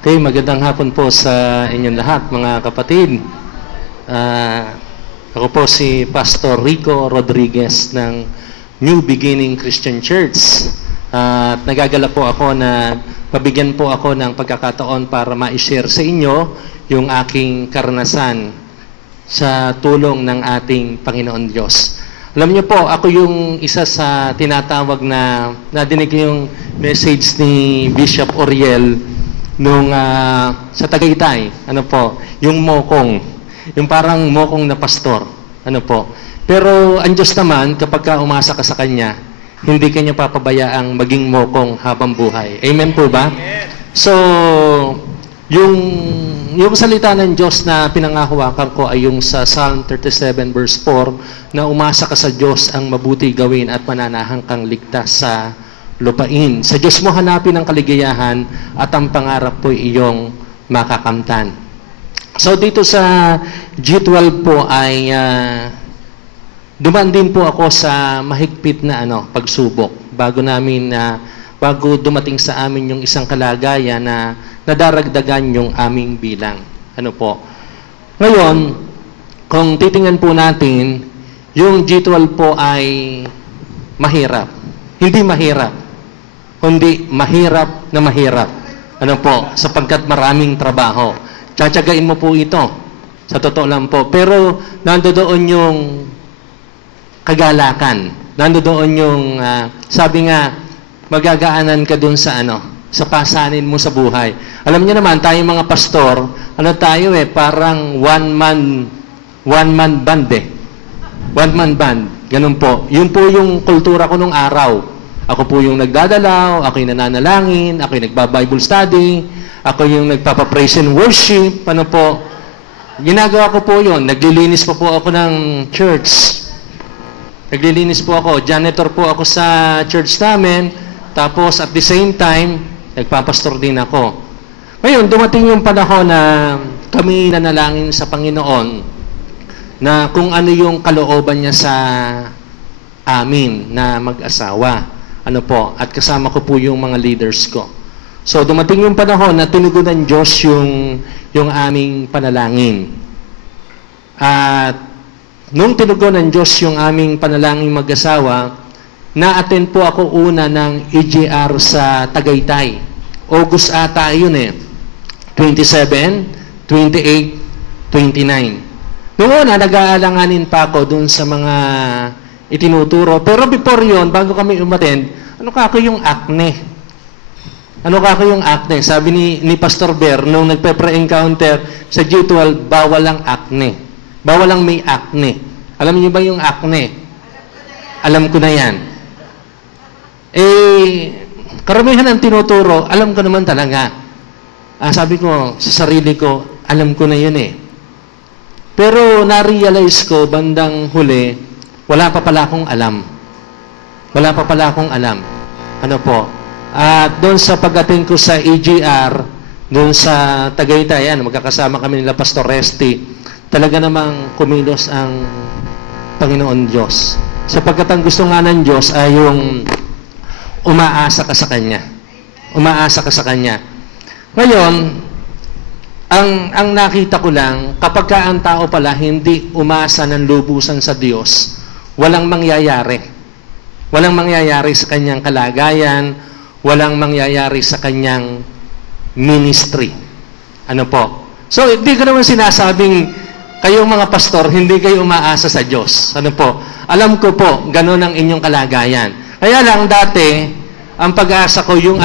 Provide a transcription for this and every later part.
Okay, magandang hapon po sa inyong lahat, mga kapatid. Ako po si Pastor Rico Rodriguez ng New Beginning Christian Church. At nagagala po ako na pabigyan po ako ng pagkakataon para ma-share sa inyo yung aking karanasan sa tulong ng ating Panginoon Diyos. Alam niyo po, ako yung isa sa tinatawag na nadinig yung message ni Bishop Oriel nung sa Tagaytay, yung mokong, yung parang mokong na pastor, Pero ang Diyos naman, kapag umasa ka sa Kanya, hindi Kanya papabayaang maging mokong habang buhay. Amen po ba? So, yung salita ng Diyos na pinangahawakan ko ay yung sa Psalm 37 verse 4 na umasa ka sa Diyos ang mabuti gawin at mananahang kang ligtas sa lupain. Sa Diyos mo hanapin ang kaligayahan at ang pangarap po iyong makakamtan. So dito sa G12 po ay dumaan din po ako sa mahigpit na pagsubok bago dumating sa amin yung isang kalagayan na nadaragdagan yung aming bilang. Ngayon, kung titingnan po natin, yung G12 po ay mahirap. Hindi mahirap, kundi mahirap na mahirap. Sapagkat maraming trabaho. Tsatsagain mo po ito. Sa totoo lang po. Pero nandoon yung kagalakan. Nandoon yung, sabi nga, magagaanan ka dun sa sa pasanin mo sa buhay. Alam niyo naman, tayong mga pastor, parang one-man band One-man band. Ganun po. Yun po yung kultura ko nung araw. Ako po yung nagdadalaw, ako yung nananalangin, ako yung nagba-Bible study, ako yung nagpapa-praise and worship, Ginagawa ko po yun. Naglilinis po ako ng church. Naglilinis po ako. Janitor po ako sa church namin. Tapos at the same time, nagpapastor din ako. Ngayon, dumating yung panahon na kami nanalangin sa Panginoon na kung ano yung kalooban niya sa amin na mag-asawa. At kasama ko po yung mga leaders ko. So, dumating yung panahon na tinugunan ng Diyos yung aming panalangin. At nung tinugunan ng Diyos yung aming panalangin mag-asawa, na-attend po ako una ng EGR sa Tagaytay. August ata yun 27, 28, 29. Noong una, nag-aalanganin pa ako dun sa mga itinuturo. Pero before yon, bago kami umattend, yung acne? Yung acne? Sabi ni Pastor Ber, nung nagpe-pre-encounter sa G12, bawal ang acne. Bawal ang may acne. Alam niyo ba yung acne? Alam ko na yan. Karamihan ng tinuturo, alam ko naman talaga. Sabi ko sa sarili ko, alam ko na yun Pero na-realize ko, bandang huli, wala pa pala akong alam. Wala pa pala akong alam. At doon sa pagdating ko sa EGR, doon sa Tagaytay, magkakasama kami nila Pastor Resty, talaga namang kumilos ang Panginoon Diyos. Sapagkat ang gusto nga ng Diyos ay yung umaasa ka sa Kanya. Umaasa ka sa Kanya. Ngayon, ang nakita ko lang, kapag ang tao pala hindi umasa ng lubusan sa Diyos, walang mangyayari. Walang mangyayari sa kanyang kalagayan, walang mangyayari sa kanyang ministry. So, hindi ko naman sinasabing kayong mga pastor, hindi kayo umaasa sa Diyos. Alam ko po, ganun ang inyong kalagayan. Kaya lang dati, ang pag-asa ko yung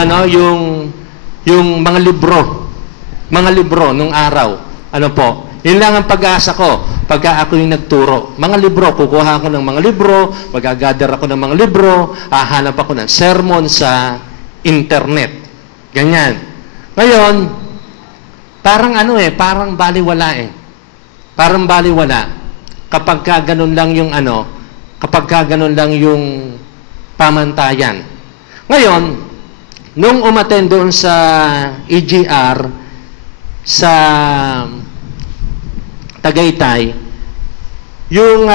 mga libro nung araw. Yun lang ang pag-asa ko pagka ako yung nagturo. Mga libro, kukuha ako ng mga libro, mag-gather ako ng mga libro, hahanap ako ng sermon sa internet. Ganyan. Ngayon, parang parang baliwala Parang baliwala kapag ganun lang yung pamantayan. Ngayon, nung umattend doon sa EGR sa Tagaytay, yung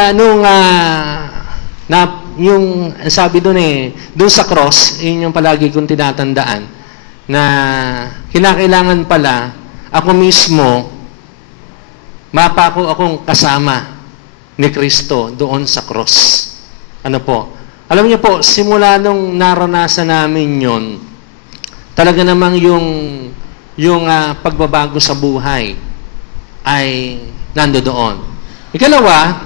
yung sabi doon doon sa cross, yun yung palagi kong tinatandaan, na kinakailangan pala ako mismo mapako akong kasama ni Kristo doon sa cross. Ano po? Alam niyo po, simula nung naranasan namin yon, talaga namang yung pagbabago sa buhay ay nandoon. Ikalawa,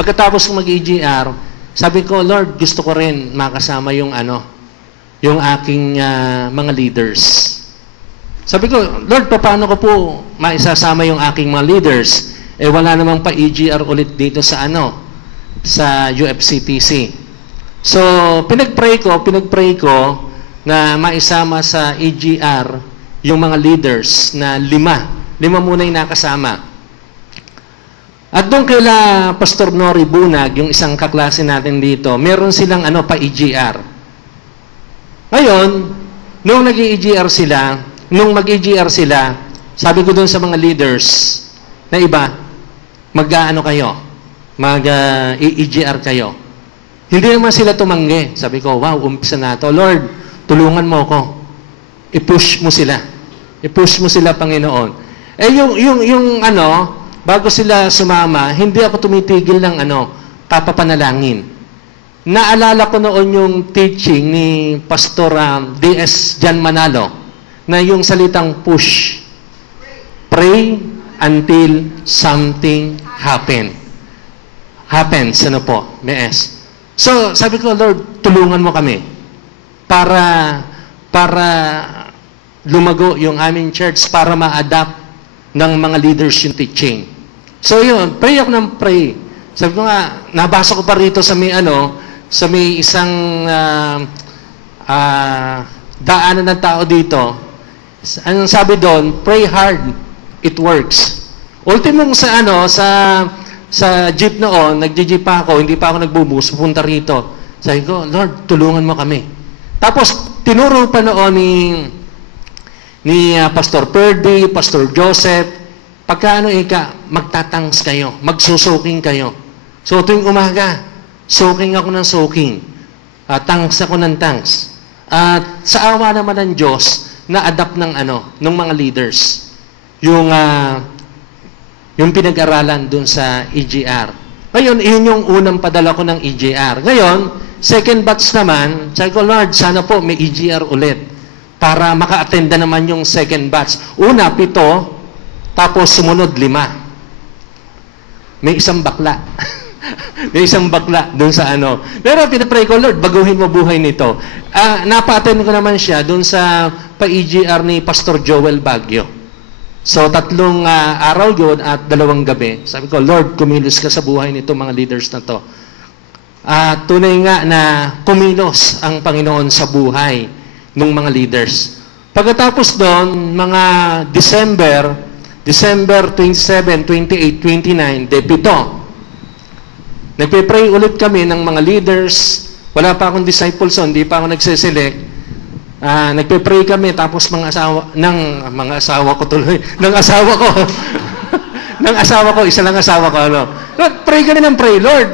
pagkatapos kong mag-EGR, sabi ko, Lord, gusto ko rin makasama yung aking mga leaders. Sabi ko, Lord, paano ko po maisasama yung aking mga leaders? Wala namang pa-EGR ulit dito sa sa UFCTC. So, pinag-pray ko na maisama sa EGR yung mga leaders na 5 muna yung nakasama. At doon kaila Pastor Nori Bunag, yung isang kaklase natin dito, meron silang pa-EGR. Ngayon, nung mag-EGR sila, sabi ko doon sa mga leaders na iba, mag-EGR kayo. Hindi naman sila tumanggi. Sabi ko, wow, umpisa na to. Lord, tulungan mo ko. I-push mo sila. I-push mo sila, Panginoon. Bago sila sumama, hindi ako tumitigil ng papapanalangin. Naalala ko noon yung teaching ni Pastor D.S. Jan Manalo na yung salitang push. Pray until something happens. May S. So, sabi ko, Lord, tulungan mo kami para lumago yung aming church, para ma-adapt ng mga leaders yung teaching. So, yun, pray ako ng pray. Sabi ko nga, nabasa ko pa rito sa may isang daanan ng tao dito. Anong sabi doon? Pray hard, it works. Ultimong sa jeep noon, nagje-jeep pa ako, hindi pa ako nagbubus, pupunta rito. Sabi ko, Lord, tulungan mo kami. Tapos, tinuro pa noon ni Pastor Perdy, Pastor Joseph, pagka magtatangs kayo, magsusoking kayo. So, tuwing umaga, soaking ako ng soaking. Tangs ako ng tangs. At sa awa naman ng Diyos, na-adapt ng mga leaders. Yung pinag-aralan dun sa EGR. Ngayon, yun yung unang padala ko ng EGR. Ngayon, second batch naman, sabi ko, Lord, sana po may EGR ulit para maka-attenda naman yung second batch. Una, 7, tapos sumunod 5. May isang bakla. May isang bakla dun sa Pero pinapray ko, Lord, baguhin mo buhay nito. Napa-attend ko naman siya dun sa pa-EGR ni Pastor Joel Baguio. So, 3 araw yun at 2 gabi. Sabi ko, Lord, kumilos ka sa buhay nito mga leaders na to. Tunay nga na kumilos ang Panginoon sa buhay ng mga leaders. Pagkatapos doon, mga December 27, 28, 29, Depito. Nagpe-pray ulit kami ng mga leaders. Wala pa akong disciples, hindi pa ako nagsiselect. Nagpe-pray kami, tapos ng asawa ko, isa lang asawa ko, Lord, pray kami ng pray, Lord.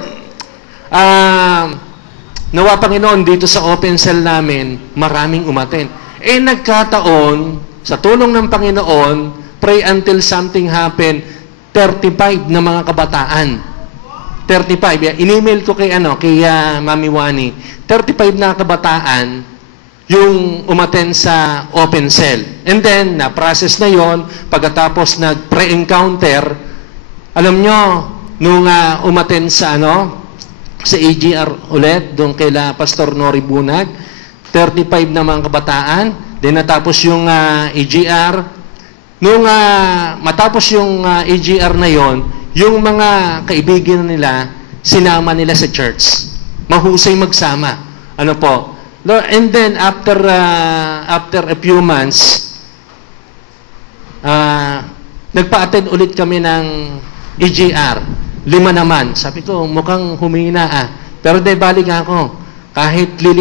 Nawa Panginoon, dito sa open cell namin, maraming umaten. Nagkataon, sa tulong ng Panginoon, pray until something happen, 35 na mga kabataan. 35. In-email ko kay Mami Wani, 35 na kabataan, yung umaten sa open cell. And then, na-process na yon. Pagkatapos nag-pre-encounter, alam nyo, nung umaten sa EGR ulit, doon kaila Pastor Nori Bunag, 35 na mga kabataan, then natapos yung EGR. Nung matapos yung EGR na yon, yung mga kaibigan nila, sinama nila sa church. Mahusay magsama. Lord, and then after a few months, nagpa-attend ulit kami ng EGR. 5 naman. Sabi ko, mukhang humina Pero balik ako. Kahit 5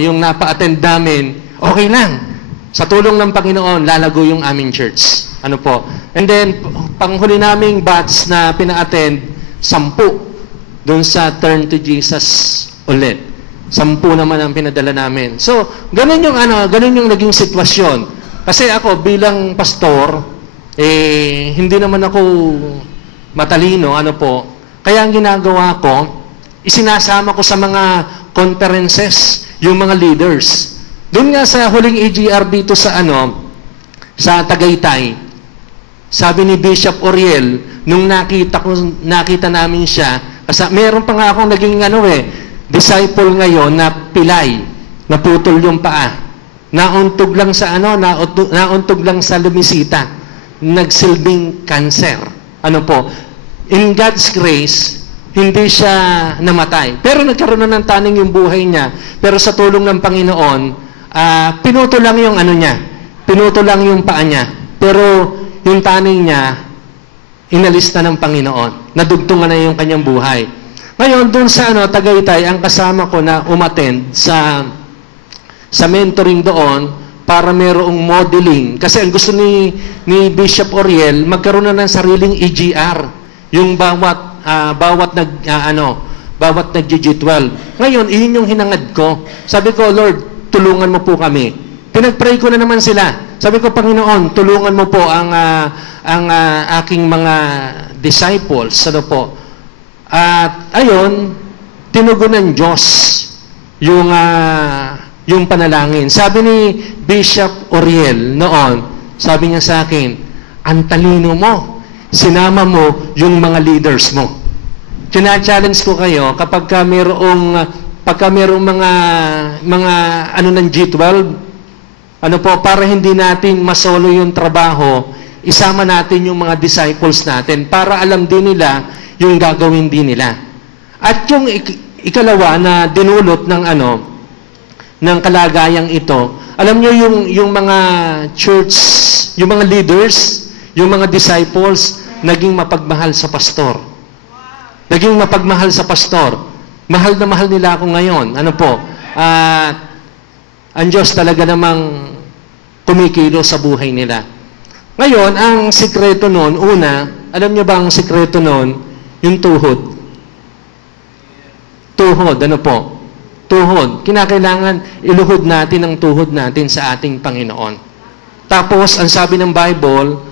yung napa-attend namin, okay lang. Sa tulong ng Panginoon, lalago yung aming church. And then, panghuli naming batch na pina-attend, 10 doon sa Turn to Jesus ulit. 10 naman ang pinadala namin. So, ganun yung naging sitwasyon. Kasi ako bilang pastor, hindi naman ako matalino, Kaya ang ginagawa ko, isinasama ko sa mga conferences yung mga leaders. Doon nga sa huling AGR dito sa Tagaytay, sabi ni Bishop Oriel, nung nakita namin siya, kasi meron pa nga akong naging disciple ngayon na pilay, naputol yung paa. Nauntog lang nauntog lang sa lumisita. Nagsilbing cancer. In God's grace, hindi siya namatay. Pero nagkaroon na ng taning yung buhay niya. Pero sa tulong ng Panginoon, pinuto lang yung pinuto lang yung paa niya. Pero yung taning niya, inalis na ng Panginoon. Nadugtungan na yung kanyang buhay. Ngayon, dun sa Tagaytay, ang kasama ko na umattend sa mentoring doon para mayroong modeling. Kasi ang gusto ni Bishop Oriel, magkaroon na ng sariling EGR. Yung bawat nag-G12. Ngayon, iyon yung hinangad ko. Sabi ko, Lord, tulungan mo po kami. Pinag-pray ko na naman sila. Sabi ko, Panginoon, tulungan mo po ang aking mga disciples. At ayon, tinugon ng Diyos yung panalangin. Sabi ni Bishop Oriel noon, sabi niya sa akin, ang talino mo, sinama mo yung mga leaders mo. Challenge ko kayo, pagka mayroong mga ng G12, para hindi natin masolo yung trabaho, isama natin yung mga disciples natin para alam din nila yung gagawin din nila. At yung ikalawa na dinulot ng kalagayang ito, alam nyo yung mga church, yung mga leaders, yung mga disciples, naging mapagmahal sa pastor. Naging mapagmahal sa pastor. Mahal na mahal nila ako ngayon. Ang Diyos talaga namang kumikilo sa buhay nila. Ngayon, ang sikreto noon, alam nyo ba ang sikreto noon? Yung tuhod. Tuhod, Tuhod. Kinakailangan iluhod natin ang tuhod natin sa ating Panginoon. Tapos, ang sabi ng Bible,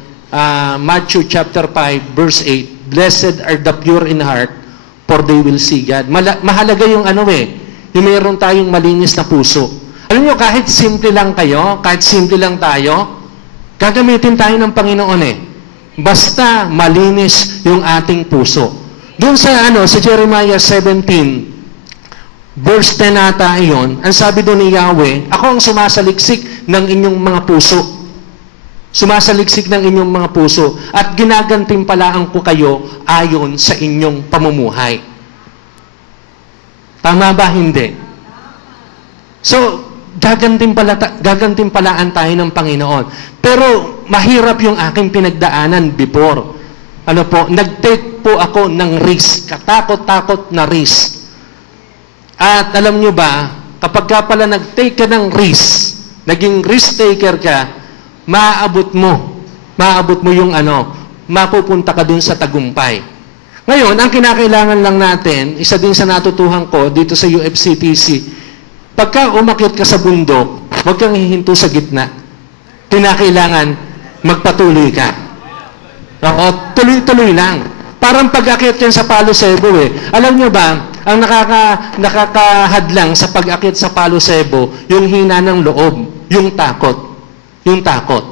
Matthew chapter 5, verse 8, Blessed are the pure in heart, for they will see God. Mahalaga yung yung mayroon tayong malinis na puso. Alam nyo, kahit simple lang kayo, kahit simple lang tayo, gagamitin tayo ng Panginoon Basta malinis yung ating puso. Doon sa Jeremiah 17, verse 10 ata iyon, ang sabi doon ni Yahweh, ako ang sumasaliksik ng inyong mga puso. Sumasaliksik ng inyong mga puso at ginagantimpalaan ko kayo ayon sa inyong pamumuhay. Tama ba? Hindi. So, gagantimpalaan tayo ng Panginoon. Pero mahirap yung aking pinagdaanan before. Nag-take po ako ng risk, katakot-takot na risk. At alam nyo ba, kapag ka pala nag-take ka ng risk, naging risk taker ka, maabot mo yung mapupunta ka dun sa tagumpay. Ngayon, ang kinakailangan lang natin, isa din sa natutuhan ko dito sa UFCTC, pagka umakyat ka sa bundok, huwag kang hihinto sa gitna. Kinakailangan magpatuloy ka. Tuloy-tuloy lang. Parang pag-akyat yan sa Palo Cebo Alam nyo ba, ang nakakahadlang sa pag-akyat sa Palo Cebo, yung hina ng loob, yung takot. Yung takot.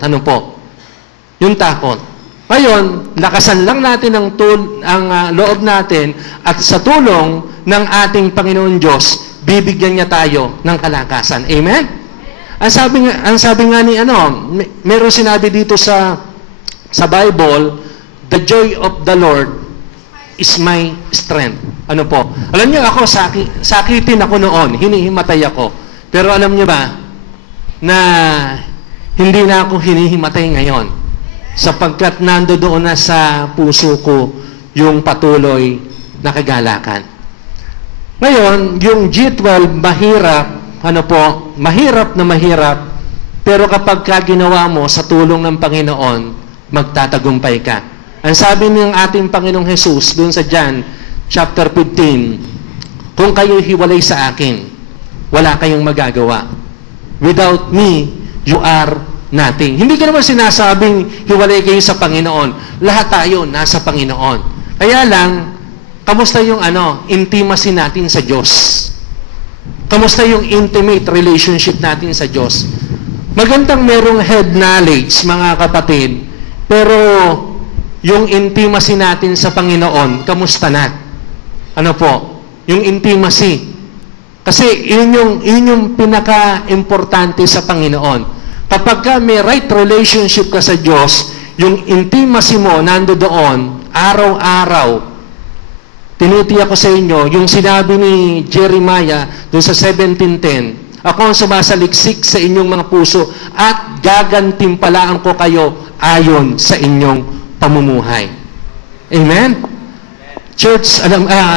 Yung takot. Ngayon, lakasan lang natin ang loob natin at sa tulong ng ating Panginoon Diyos, bibigyan niya tayo ng kalakasan. Amen? Ang sabi nga ni meron sinabi dito sa Bible, the joy of the Lord is my strength. Alam niyo ako, sakitin ako noon, hinihimatay ako. Pero alam niyo ba, na hindi na ako hinihimatay ngayon. Sapagkat nandoon na sa puso ko yung patuloy na kagalakan. Ngayon, yung G12, mahirap na mahirap, pero kapag ginawa mo sa tulong ng Panginoon, magtatagumpay ka. Ang sabi ng ating Panginoong Jesus, doon sa John, chapter 15, kung kayo hiwalay sa akin, wala kayong magagawa. Without me, you are nothing. Hindi ko naman sinasabing hiwalay kayo sa Panginoon. Lahat tayo nasa Panginoon. Kaya lang, kamusta yung intimacy natin sa Diyos? Kamusta yung intimate relationship natin sa Diyos? Magandang merong head knowledge, mga kapatid, pero yung intimacy natin sa Panginoon, kamusta na? Ano po? Yung intimacy. Kasi yun yung pinaka-importante sa Panginoon. Kapag ka may right relationship ka sa Diyos, yung intimacy mo nandoon, araw-araw. Tinitiyak ko sa inyo, yung sinabi ni Jeremiah doon sa 17:10, ako ang sumasaliksik sa inyong mga puso at gagantimpalaan ko kayo ayon sa inyong pamumuhay. Amen? Church,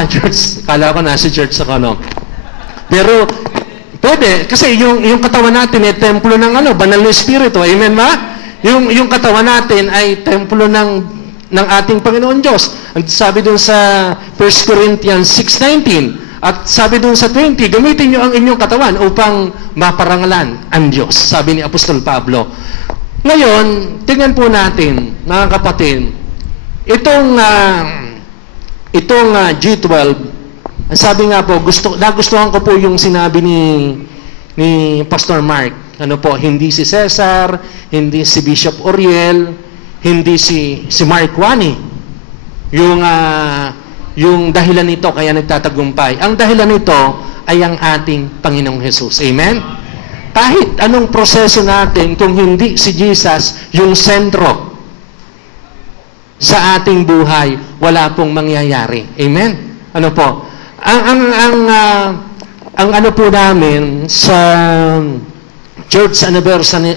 church, kala ko nasa church ako, no? Pero, pwede, kasi yung katawan natin ay templo ng banal na Espiritu. Amen ba? Yung katawan natin ay templo ng ating Panginoon Diyos. Sabi dun sa 1 Corinthians 6:19, at sabi dun sa 20, gamitin nyo ang inyong katawan upang maparangalan ang Diyos. Sabi ni Apostol Pablo. Ngayon, tingnan po natin, mga kapatid, itong G12, sabi nga po, nagustuhan ko po yung sinabi ni Pastor Mark. Hindi si Cesar, hindi si Bishop Oriel, hindi si Mark Wani. Yung dahilan nito kaya nagtatagumpay. Ang dahilan nito ay ang ating Panginoong Jesus. Amen? Kahit anong proseso natin, kung hindi si Jesus yung sentro sa ating buhay, wala pong mangyayari. Amen? Ano po? Ang po namin sa church anniversary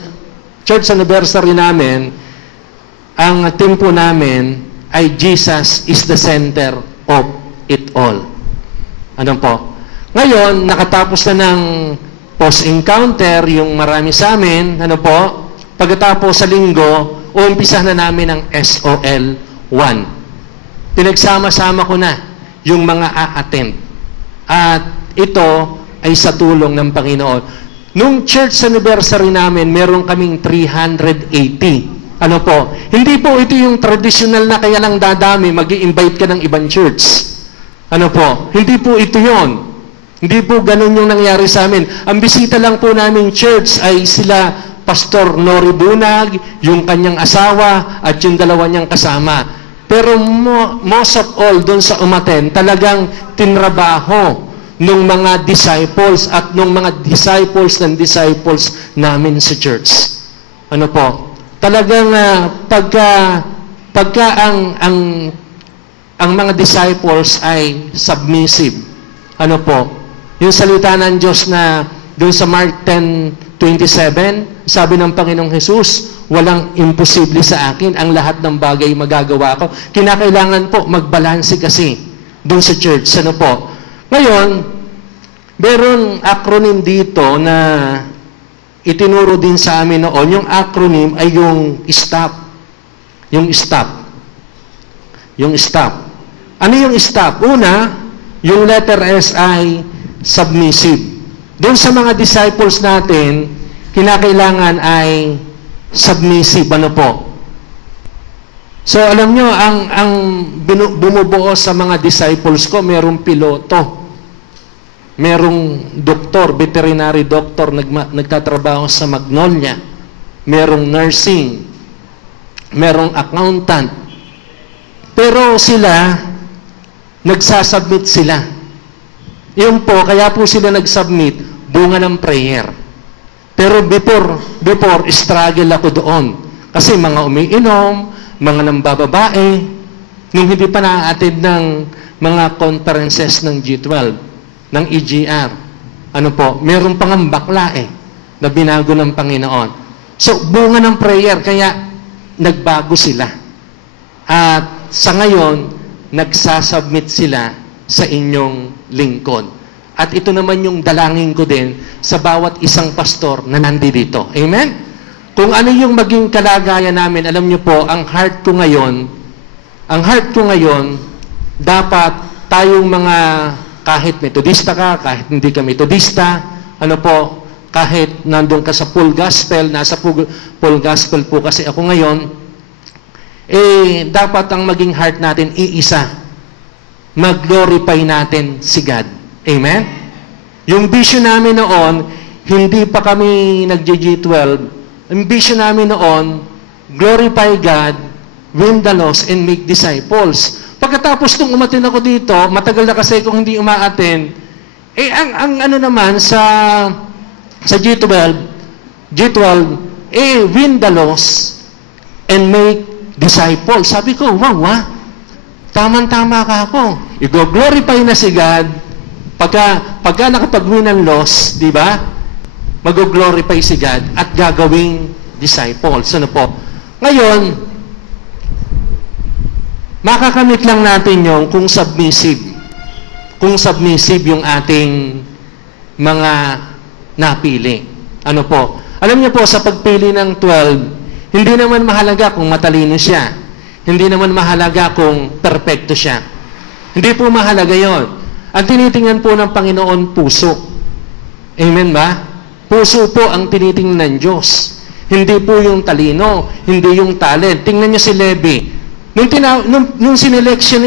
namin, ang team po namin ay Jesus is the center of it all. Ano po? Ngayon, nakatapos na ng post-encounter, yung marami sa amin, pagkatapos sa linggo, umpisa na namin ang SOL 1. Pinagsama-sama ko na yung mga a-attend. At ito ay sa tulong ng Panginoon. Nung church anniversary namin, meron kaming 380. Hindi po ito yung traditional na kaya lang dadami, mag-i-invite ka ng ibang church. Hindi po ito yon. Hindi po ganun yung nangyari sa amin. Ang bisita lang po namin church ay sila Pastor Nori Bunag, yung kanyang asawa, at yung dalawa niyang kasama. Pero most of all, doon sa umaten, talagang tinrabaho nung mga disciples at nung mga disciples ng disciples namin sa church. Talagang pagka ang mga disciples ay submissive. Yung salita ng Diyos na doon sa Mark 10:27, sabi ng Panginoong Jesus, walang imposible sa akin, ang lahat ng bagay magagawa ko. Kinakailangan po magbalanse kasi doon sa church. Ngayon, meron acronym dito na itinuro din sa amin noon. Yung acronym ay yung STOP. Yung STOP. Yung STOP. Ano yung STOP? Una, yung letter S ay submissive. Doon sa mga disciples natin, kinakailangan ay submissive. So, alam nyo, ang bumubuo sa mga disciples ko, merong piloto. Merong doktor, veterinary doctor, nagtatrabaho sa Magnolia. Merong nursing. Merong accountant. Pero sila, nagsasubmit sila. Yun po, kaya po sila nag-submit, bunga ng prayer. Pero before, struggle ako doon. Kasi mga umiinom, mga nambababae, nung hindi pa na-attend ng mga conferences ng G12, ng EGR. Meron pang ang bakla na binago ng Panginoon. So, bunga ng prayer, kaya nagbago sila. At sa ngayon, nagsasubmit sila sa inyong lingkod. At ito naman yung dalangin ko din sa bawat isang pastor na nandito. Amen? Kung ano yung maging kalagayan namin, alam nyo po, ang heart ko ngayon, dapat tayong mga, kahit metodista ka, kahit hindi ka metodista, ano po, kahit nandun ka sa full gospel, nasa full gospel po kasi ako ngayon, dapat ang maging heart natin iisa. Mag-glorify natin si God. Amen? Yung vision namin noon, hindi pa kami nag-G12. Ang vision namin noon, glorify God, win the lost, and make disciples. Pagkatapos nung umatin ako dito, matagal na kasi kung hindi umaaten, ang ano naman sa G12, win the lost, and make disciples. Sabi ko, wow, tama-tama ka ako. I-glorify na si God. Pagka nakapag-win ng loss, di ba? Mag-glorify si God at gagawing disciples. Ano po? Ngayon, makakamit lang natin yung kung submissive. Kung submissive yung ating mga napili. Ano po? Alam niyo po, sa pagpili ng 12, hindi naman mahalaga kung matalino siya. Hindi naman mahalaga kung perpekto siya. Hindi po mahalaga yon. Ang tinitingnan po ng Panginoon, puso. Amen ba? Puso po ang tinitingnan ng Diyos. Hindi po yung talino, hindi yung talent. Tingnan niyo si Levi. Nung sineleksyon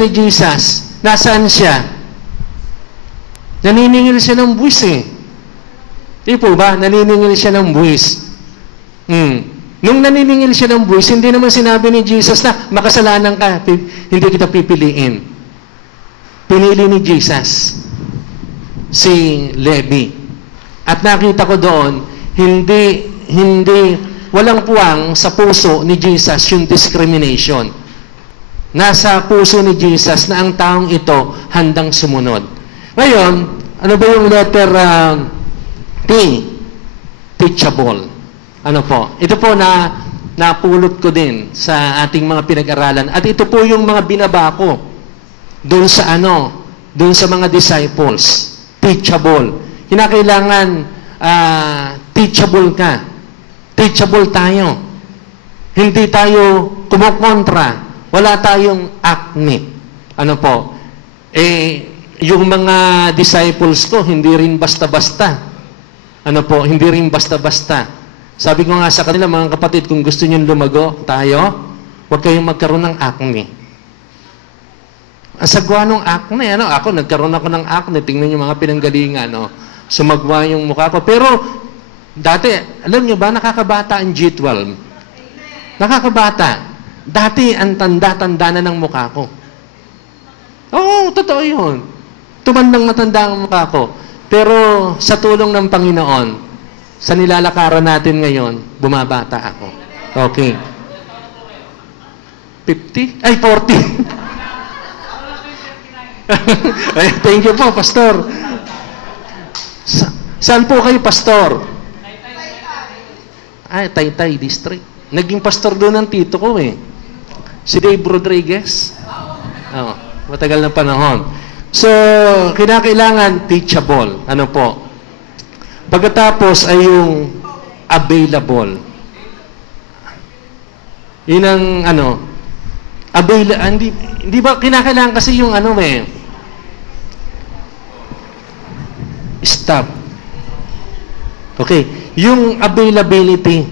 ni Jesus, nasaan siya? Naniningil siya ng buwis Di po ba? Naniningil siya ng buwis. Nung naniningil siya ng buwis, hindi naman sinabi ni Jesus na makasalanan ka, hindi kita pipiliin. Pinili ni Jesus si Levi. At nakita ko doon, walang puwang sa puso ni Jesus yung discrimination. Nasa puso ni Jesus na ang taong ito handang sumunod. Ngayon, ano ba yung letter T? Teachable. Ano po? Ito po na napulot ko din sa ating mga pinag-aralan. At ito po yung mga binaba ko doon sa mga disciples. Teachable. Kinakailangan teachable ka. Teachable tayo. Hindi tayo kumukontra. Wala tayong acne. Ano po? Yung mga disciples ko, hindi rin basta-basta. Ano po? Hindi rin basta-basta. Sabi ko nga sa kanila, mga kapatid, kung gusto niyo lumago tayo, huwag kayong magkaroon ng acne. Ang sagwa ng acne, ako, nagkaroon ako ng acne. Tingnan niyo mga pinanggalingan, sumagwa yung mukha ko. Pero, dati, alam niyo ba, nakakabata ang G12. Nakakabata. Dati, ang tanda-tanda na ng mukha ko. Oo, totoo yun. Tumandang matanda ang mukha ko. Pero, sa tulong ng Panginoon, sa nilalakaran natin ngayon, bumabata ako. Okay. 50? Ay, 40. Thank you po, Pastor. Saan po kayo, Pastor? Ay, Taytay District. Naging pastor doon ng tito ko Si Dave Rodriguez. Matagal na panahon. So, kinakailangan teachable. Ano po? Pagkatapos ay yung available. Yun ang hindi ba kinakailangan kasi yung stop. Okay, yung availability.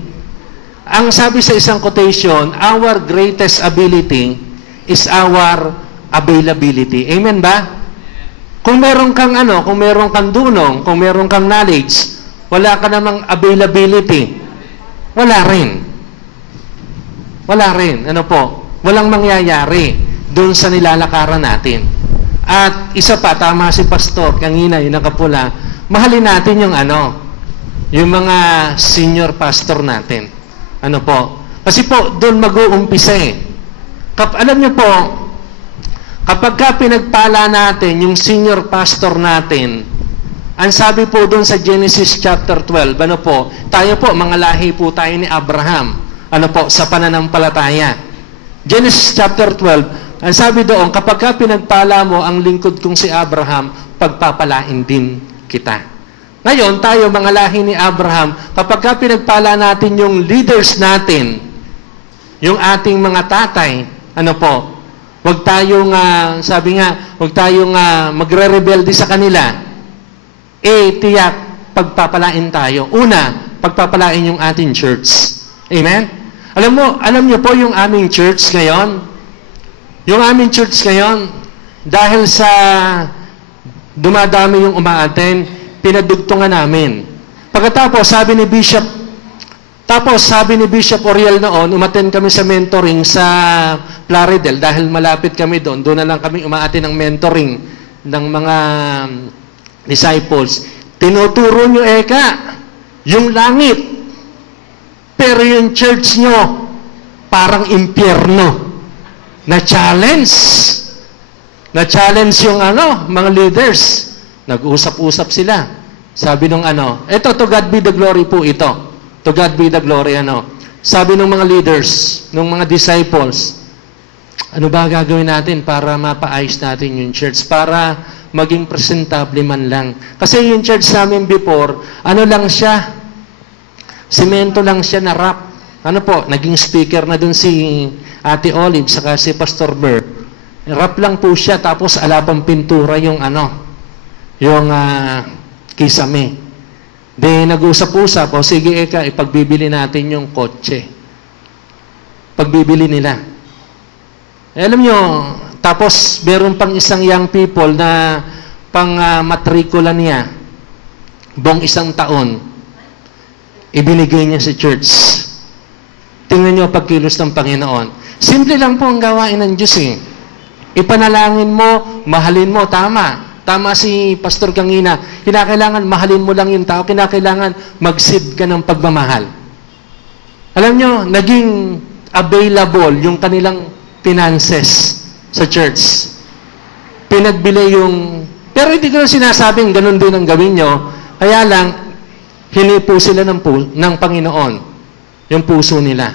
Ang sabi sa isang quotation, our greatest ability is our availability. Amen ba? Kung meron kang kung meron kang dunong, kung meron kang knowledge, wala ka namang availability, wala rin. Wala rin. Walang mangyayari doon sa nilalakaran natin. At isa pa, tama si Pastor, kanina, yung nakapula, mahalin natin yung mga senior pastor natin. Kasi po, doon mag-uumpisa alam niyo po, kapag ka pinagpala natin yung senior pastor natin, ang sabi po doon sa Genesis chapter 12, tayo po, mga lahi po tayo ni Abraham, sa pananampalataya. Genesis chapter 12, ang sabi doon, kapag ka pinagpala mo ang lingkod kong si Abraham, pagpapalain din kita. Ngayon, tayo, mga lahi ni Abraham, kapag ka pinagpala natin yung leaders natin, yung ating mga tatay, huwag tayong, huwag tayong magre-rebelde sa kanila. tiyak pagpapalain tayo. Una, pagpapalain yung ating church. Amen? Alam niyo po yung aming church ngayon, dahil sa dumadami yung umaaten, pinadugtungan namin. Pagkatapos, sabi ni Bishop Oriel noon, umaten kami sa mentoring sa Plaridel dahil malapit kami doon. Doon na lang kami umaaten ng mentoring ng mga disciples. Tinuturo nyo, yung langit. Pero yung church nyo, parang impyerno. Na-challenge yung mga leaders. Nag-usap-usap sila. Sabi nung to God be the glory po ito. To God be the glory, Sabi nung mga leaders, nung mga disciples, ano ba gagawin natin para mapaayos natin yung church? Para maging presentable man lang. Kasi yung church namin before, lang siya? Semento lang siya na wrap. Naging speaker na dun si Ate Olive, saka si Pastor Ber. Wrap lang po siya, tapos alapang pintura yung kisame. Nag-usap-usap, sige ipagbibili natin yung kotse. Pagbibili nila. Alam nyo, tapos meron pang isang young people na pang matrikula niya, buong 1 taon, ibinigay niya sa church. Tingnan nyo pagkilos ng Panginoon. Simple lang po ang gawain ng Diyos Ipanalangin mo, mahalin mo, tama. Tama si Pastor Gangina, kinakailangan mahalin mo lang yung tao, kinakailangan mag-seed ka ng pagmamahal. Alam nyo, naging available yung kanilang finances sa church. Pinagbili pero hindi ko sinasabing ganun din ang gawin nyo, kaya lang, hinipo sila ng Panginoon, yung puso nila.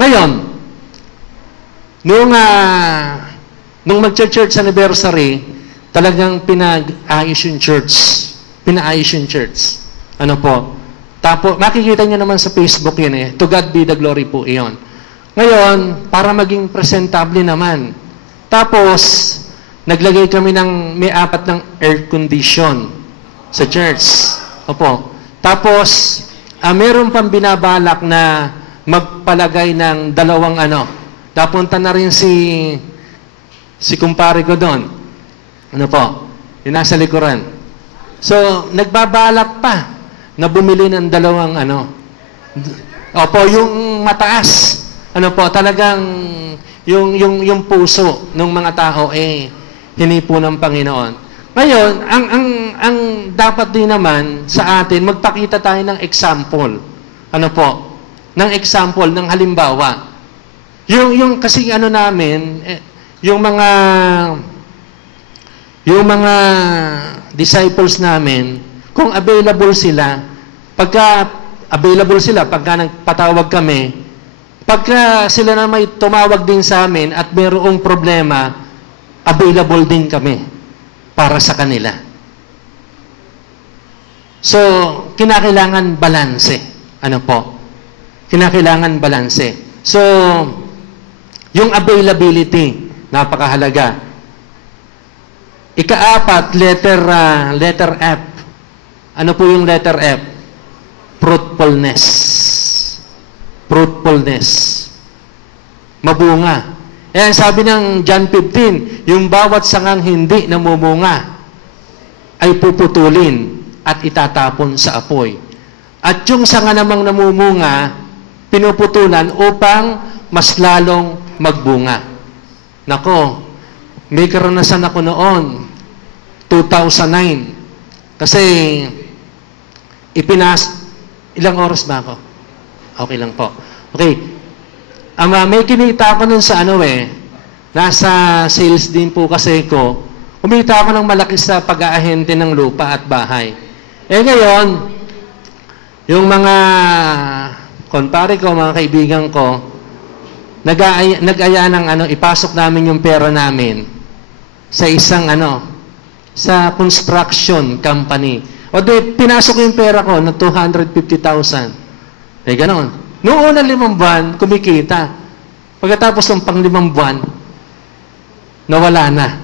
Ngayon, nung mag-church anniversary, talagang pinaayos yung church. Tapos, makikita nyo naman sa Facebook yun To God be the glory po iyon. Ngayon, para maging presentable naman. Tapos, naglagay kami may 4 ng air condition sa church. Tapos, meron pang binabalak na magpalagay ng 2 Napunta na rin si kumpare ko doon. Yung nasa likuran. So, nagbabalak pa na bumili ng 2 yung mataas. Talagang yung puso ng mga tao hinipo ng Panginoon. Ngayon, ang dapat din naman sa atin, magpakita tayo ng example. Ng example, ng halimbawa. Kasi namin, yung disciples namin, kung available sila, pagka nagpatawag kami, pagka sila na may tumawag din sa amin at mayroong problema, available din kami para sa kanila. So, kinakailangan balanse. Kinakailangan balanse. So, yung availability, napakahalaga. Ika-4, letter F. Ano po yung letter F? Fruitfulness. Mabunga. Sabi ng John 15, yung bawat sangang hindi namumunga ay puputulin at itatapon sa apoy. At yung sanga namang namumunga, pinuputulan upang mas lalong magbunga. Nako, may karanasan ako noon, 2009. Kasi, ilang oras ba ako? Okay lang po. Okay. May kinita ako nun sa nasa sales din po kasi ko. Kumita ako ng malaki sa pag-aahente ng lupa at bahay. Ngayon, yung mga kumpare ko, mga kaibigan ko, nag-aya ng ipasok namin yung pera namin sa isang sa construction company. Pinasok yung pera ko na 250,000. Ganon. Noong unang 5 buwan, kumikita. Pagkatapos ng pang 5 buwan, nawala na.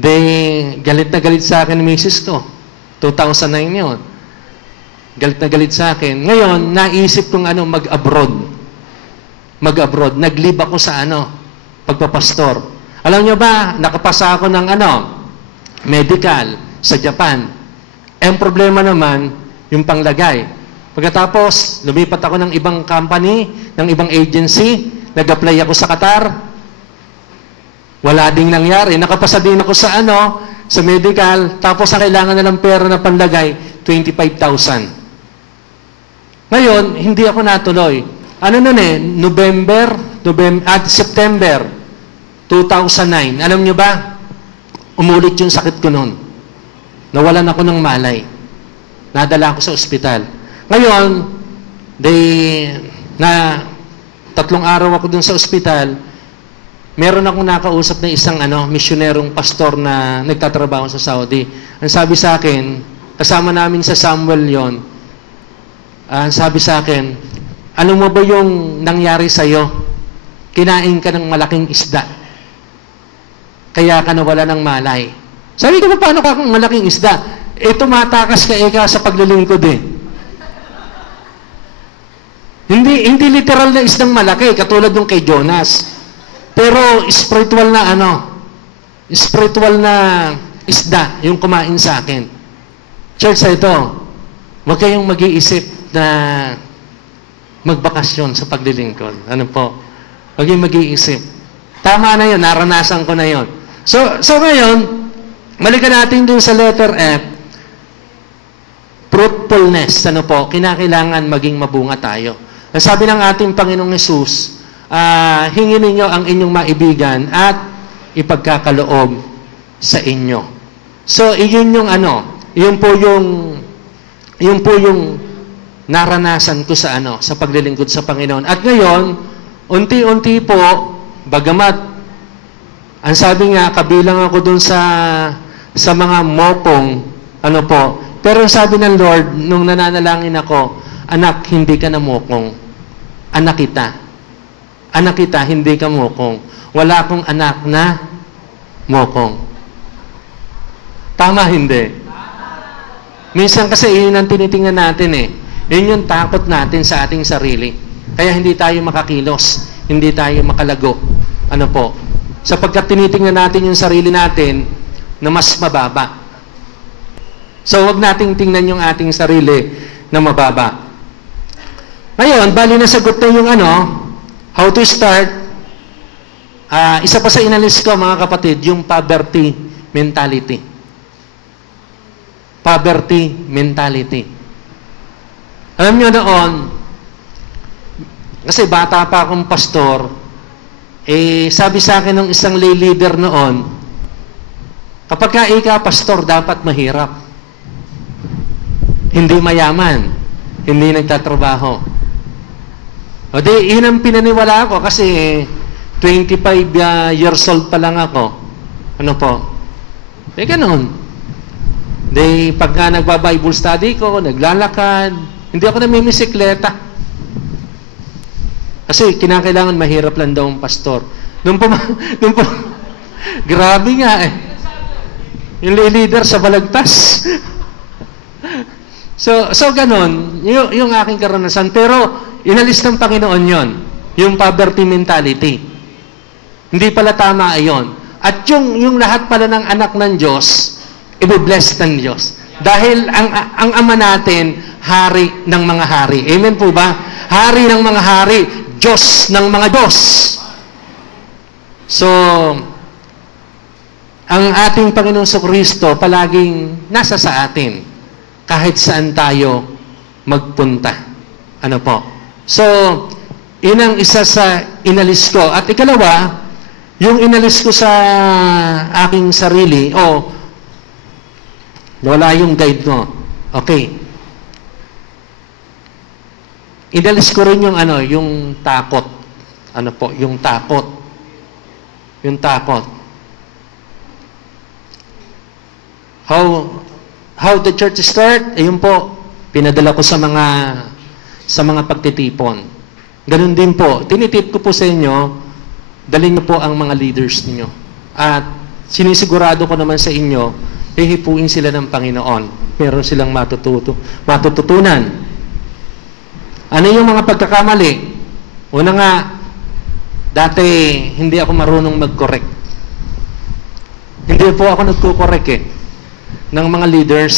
Galit na galit sa akin ng misis ko. 2009 yun. Galit na galit sa akin. Ngayon, naisip kong mag-abroad. Mag-abroad. Nag-leave ako sa pagpapastor. Alam nyo ba, nakapasa ako ng medical sa Japan. Ang problema naman, yung panglagay. Pagkatapos, lumipat ako ng ibang company, ng ibang agency, nag-apply ako sa Qatar. Wala ding nangyari. Nakapasa din ako sa sa medical, tapos ang kailangan na ng pera na panlagay, 25,000. Ngayon, hindi ako natuloy. September 2009. Alam nyo ba? Umulit yung sakit ko noon. Nawalan ako ng malay. Nadala ako sa ospital. Ngayon, 3 araw ako dun sa ospital, meron akong nakausap na isang misyonerong pastor na nagtatrabaho sa Saudi. Ang sabi sa akin, kasama namin sa Samuel yon. Ang sabi sa akin, ano mo ba yung nangyari sa'yo? Kinain ka ng malaking isda. Kaya ka nawala ng malay. Sabi ko, paano ka kung malaking isda? Tumatakas ka sa paglilingkod eh. Hindi literal na isdang malaki, katulad ng kay Jonas. Pero spiritual na spiritual na isda yung kumain sa akin. Church, ito, huwag kayong mag-iisip na magbakasyon sa paglilingkod. Huwag kayong mag-iisip. Tama na yun, naranasan ko na yun. So ngayon, balikan natin dun sa letter F, fruitfulness, kinakailangan maging mabunga tayo. Ang sabi ng ating Panginoong Hesus, hingin ninyo ang inyong maibigan at ipagkakaloob sa inyo. So, iyon yung yun po yung naranasan ko sa paglilingkod sa Panginoon. At ngayon, unti-unti po, bagamat, ang sabi nga, kabilang ako dun sa mga mokong, pero sabi ng Lord, nung nananalangin ako, anak, hindi ka na mokong. Anak kita. Anak kita, hindi ka mokong. Wala akong anak na mokong. Tama, hindi? Minsan kasi yun ang tinitingnan natin eh. Yun yung takot natin sa ating sarili. Kaya hindi tayo makakilos. Hindi tayo makalago. Sapagkat tinitingnan natin yung sarili natin na mas mababa. So, huwag nating tingnan yung ating sarili na mababa. Ngayon, bali na sagot na yung how to start. Isa pa sa inalis ko, mga kapatid, yung poverty mentality. Poverty mentality. Alam nyo noon, kasi bata pa akong pastor, sabi sa akin ng isang lay leader noon, kapag ka ika pastor, dapat mahirap. Hindi mayaman. Hindi nagtatrabaho. O di, yun ang pinaniwala ako kasi 25 years old pa lang ako. Ganun. Di, pagka nagba-Bible study ko, naglalakad, hindi ako namimisikleta. Kasi kinakailangan mahirap lang daw ang pastor. Grabe nga eh. Yung leader sa balagtas. So ganun, yung aking karanasan. Pero, inalis ng Panginoon yon, yung poverty mentality. Hindi pala tama ayon. At yung lahat pala ng anak ng Diyos, i-bless ng Diyos. Dahil ang Ama natin, hari ng mga hari. Amen po ba? Hari ng mga hari, Diyos ng mga Diyos. So, ang ating Panginoong Kristo palaging nasa sa atin. Kahit saan tayo magpunta. So, yun ang isa sa inalis ko. At ikalawa, yung inalis ko sa aking sarili, wala yung guide ko. Okay. Inalis ko rin yung yung takot. Yung takot. Yung takot. How the church start? Ayun po, pinadala ko sa mga pagtitipon. Ganun din po. Tinitip ko po sa inyo, dalhin niyo po ang mga leaders niyo. At sinisigurado ko naman sa inyo, hihipuin sila ng Panginoon. Meron silang matututunan. Ano yung mga pagkakamali? Una nga, dati hindi ako marunong mag-correct. Hindi po ako nagko-correct ng mga leaders.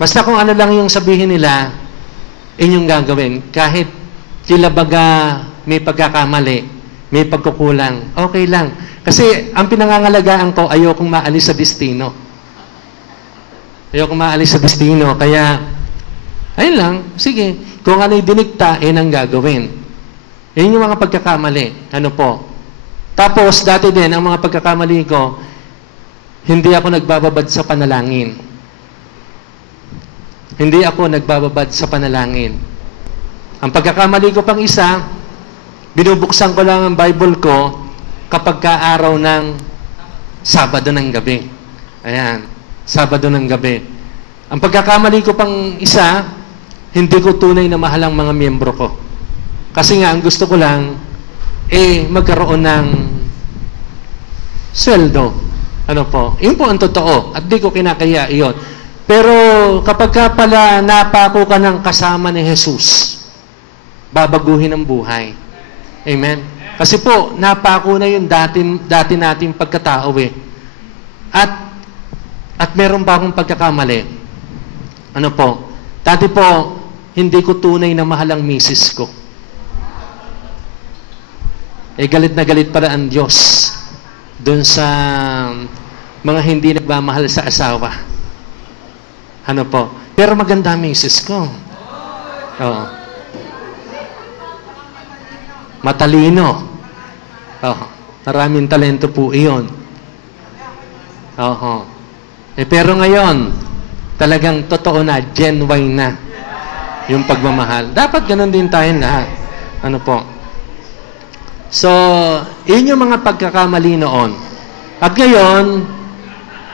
Basta kung ano lang yung sabihin nila, inyong gagawin. Kahit sila baga may pagkakamali, may pagkukulang, okay lang. Kasi ang pinangangalagaan ko, ayokong maalis sa destino. Ayokong maalis sa destino. Kaya, ayun lang, sige, kung ano yung dinikta, ang gagawin. Yun yung mga pagkakamali. Ano po? Tapos, dati din, ang mga pagkakamali ko, hindi ako nagbababad sa panalangin. Hindi ako nagbababad sa panalangin. Ang pagkakamali ko pang isa, binubuksan ko lang ang Bible ko kapag kaaraw ng Sabado ng gabi. Ayan, Sabado ng gabi. Ang pagkakamali ko pang isa, hindi ko tunay na mahal ang mga miyembro ko. Kasi nga, ang gusto ko lang, magkaroon ng sweldo. Ano po? Yun po ang totoo. At di ko kinakaya iyon. Pero kapag ka pala napako ka ng kasama ni Jesus, babaguhin ang buhay. Amen? Kasi po, napako na yung dati nating pagkatao At meron pa akong pagkakamali. Ano po? Dati po, hindi ko tunay na mahal ang misis ko. Galit na galit pala ang Diyos doon sa mga hindi nagmamahal sa asawa. Ano po? Pero maganda ang misis ko. Oo. Matalino. Oo. Maraming talento po iyon. Oo. Pero ngayon, talagang totoo na, genuine na yung pagmamahal. Dapat ganun din tayo lahat. Ano po? So, yun yung mga pagkakamali noon. At ngayon,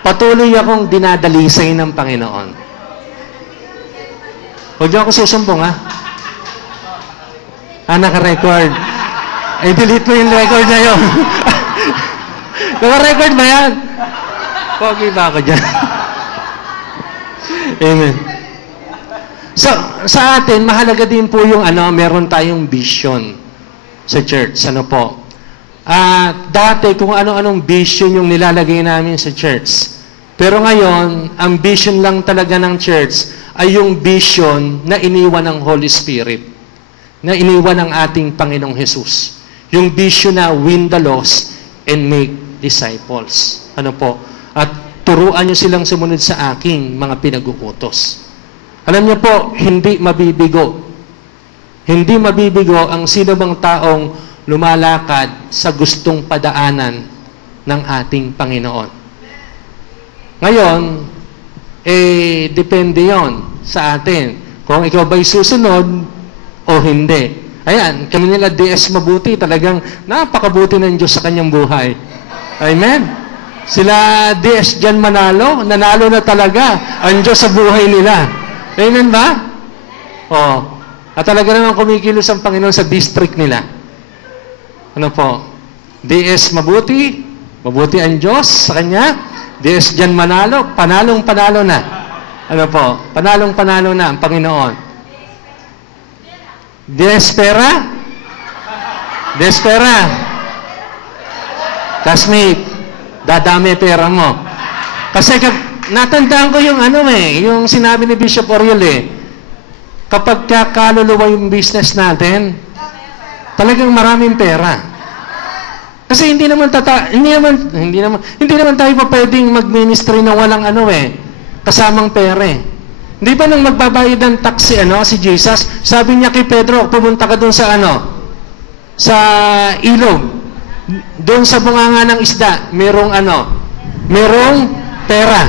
patuloy akong dinadalisay ng Panginoon. Huwag niyo ako susumbong, ha? Naka-record. Delete mo yung record na yun. Naka-record ba yan? Pogi ba ako dyan? Amen. So, sa atin, mahalaga din po yung meron tayong vision sa church. Ano po? Dati, kung ano-anong vision yung nilalagay namin sa church. Pero ngayon, ang vision lang talaga ng church ay yung vision na iniwan ng Holy Spirit. Na iniwan ng ating Panginoong Jesus. Yung vision na win the lost and make disciples. Ano po? At turuan nyo silang sumunod sa aking mga pinag-uutos. Alam niyo po, hindi mabibigo. Hindi mabibigo ang sino bang taong lumalakad sa gustong padaanan ng ating Panginoon. Ngayon, depende yon sa atin. Kung ikaw ba'y susunod o hindi. Ayan, kami nila DS Mabuti, talagang napakabuti ng Diyos sa kanyang buhay. Amen? Sila DS Jan Manalo, nanalo na talaga ang Diyos sa buhay nila. Amen ba? At talaga naman kumikilos ang Panginoon sa district nila. Ano po? DS Mabuti, mabuti ang Diyos sa kanya. DS Jan Manalo, panalong-panalo na. Ano po? Panalong-panalo na ang Panginoon. DS Pera? DS Pera? Classmate, dadami pera mo. Kasi natandaan ko yung yung sinabi ni Bishop Oriol kapag kaluluwa yung business natin, talagang maraming pera. Kasi hindi naman tayo pa pwedeng mag-ministry na walang kasamang pera. Hindi ba nang magbabayad ng tax si Jesus, sabi niya kay Pedro, pumunta ka doon sa sa ilog. Doon sa bunganga ng isda, merong pera.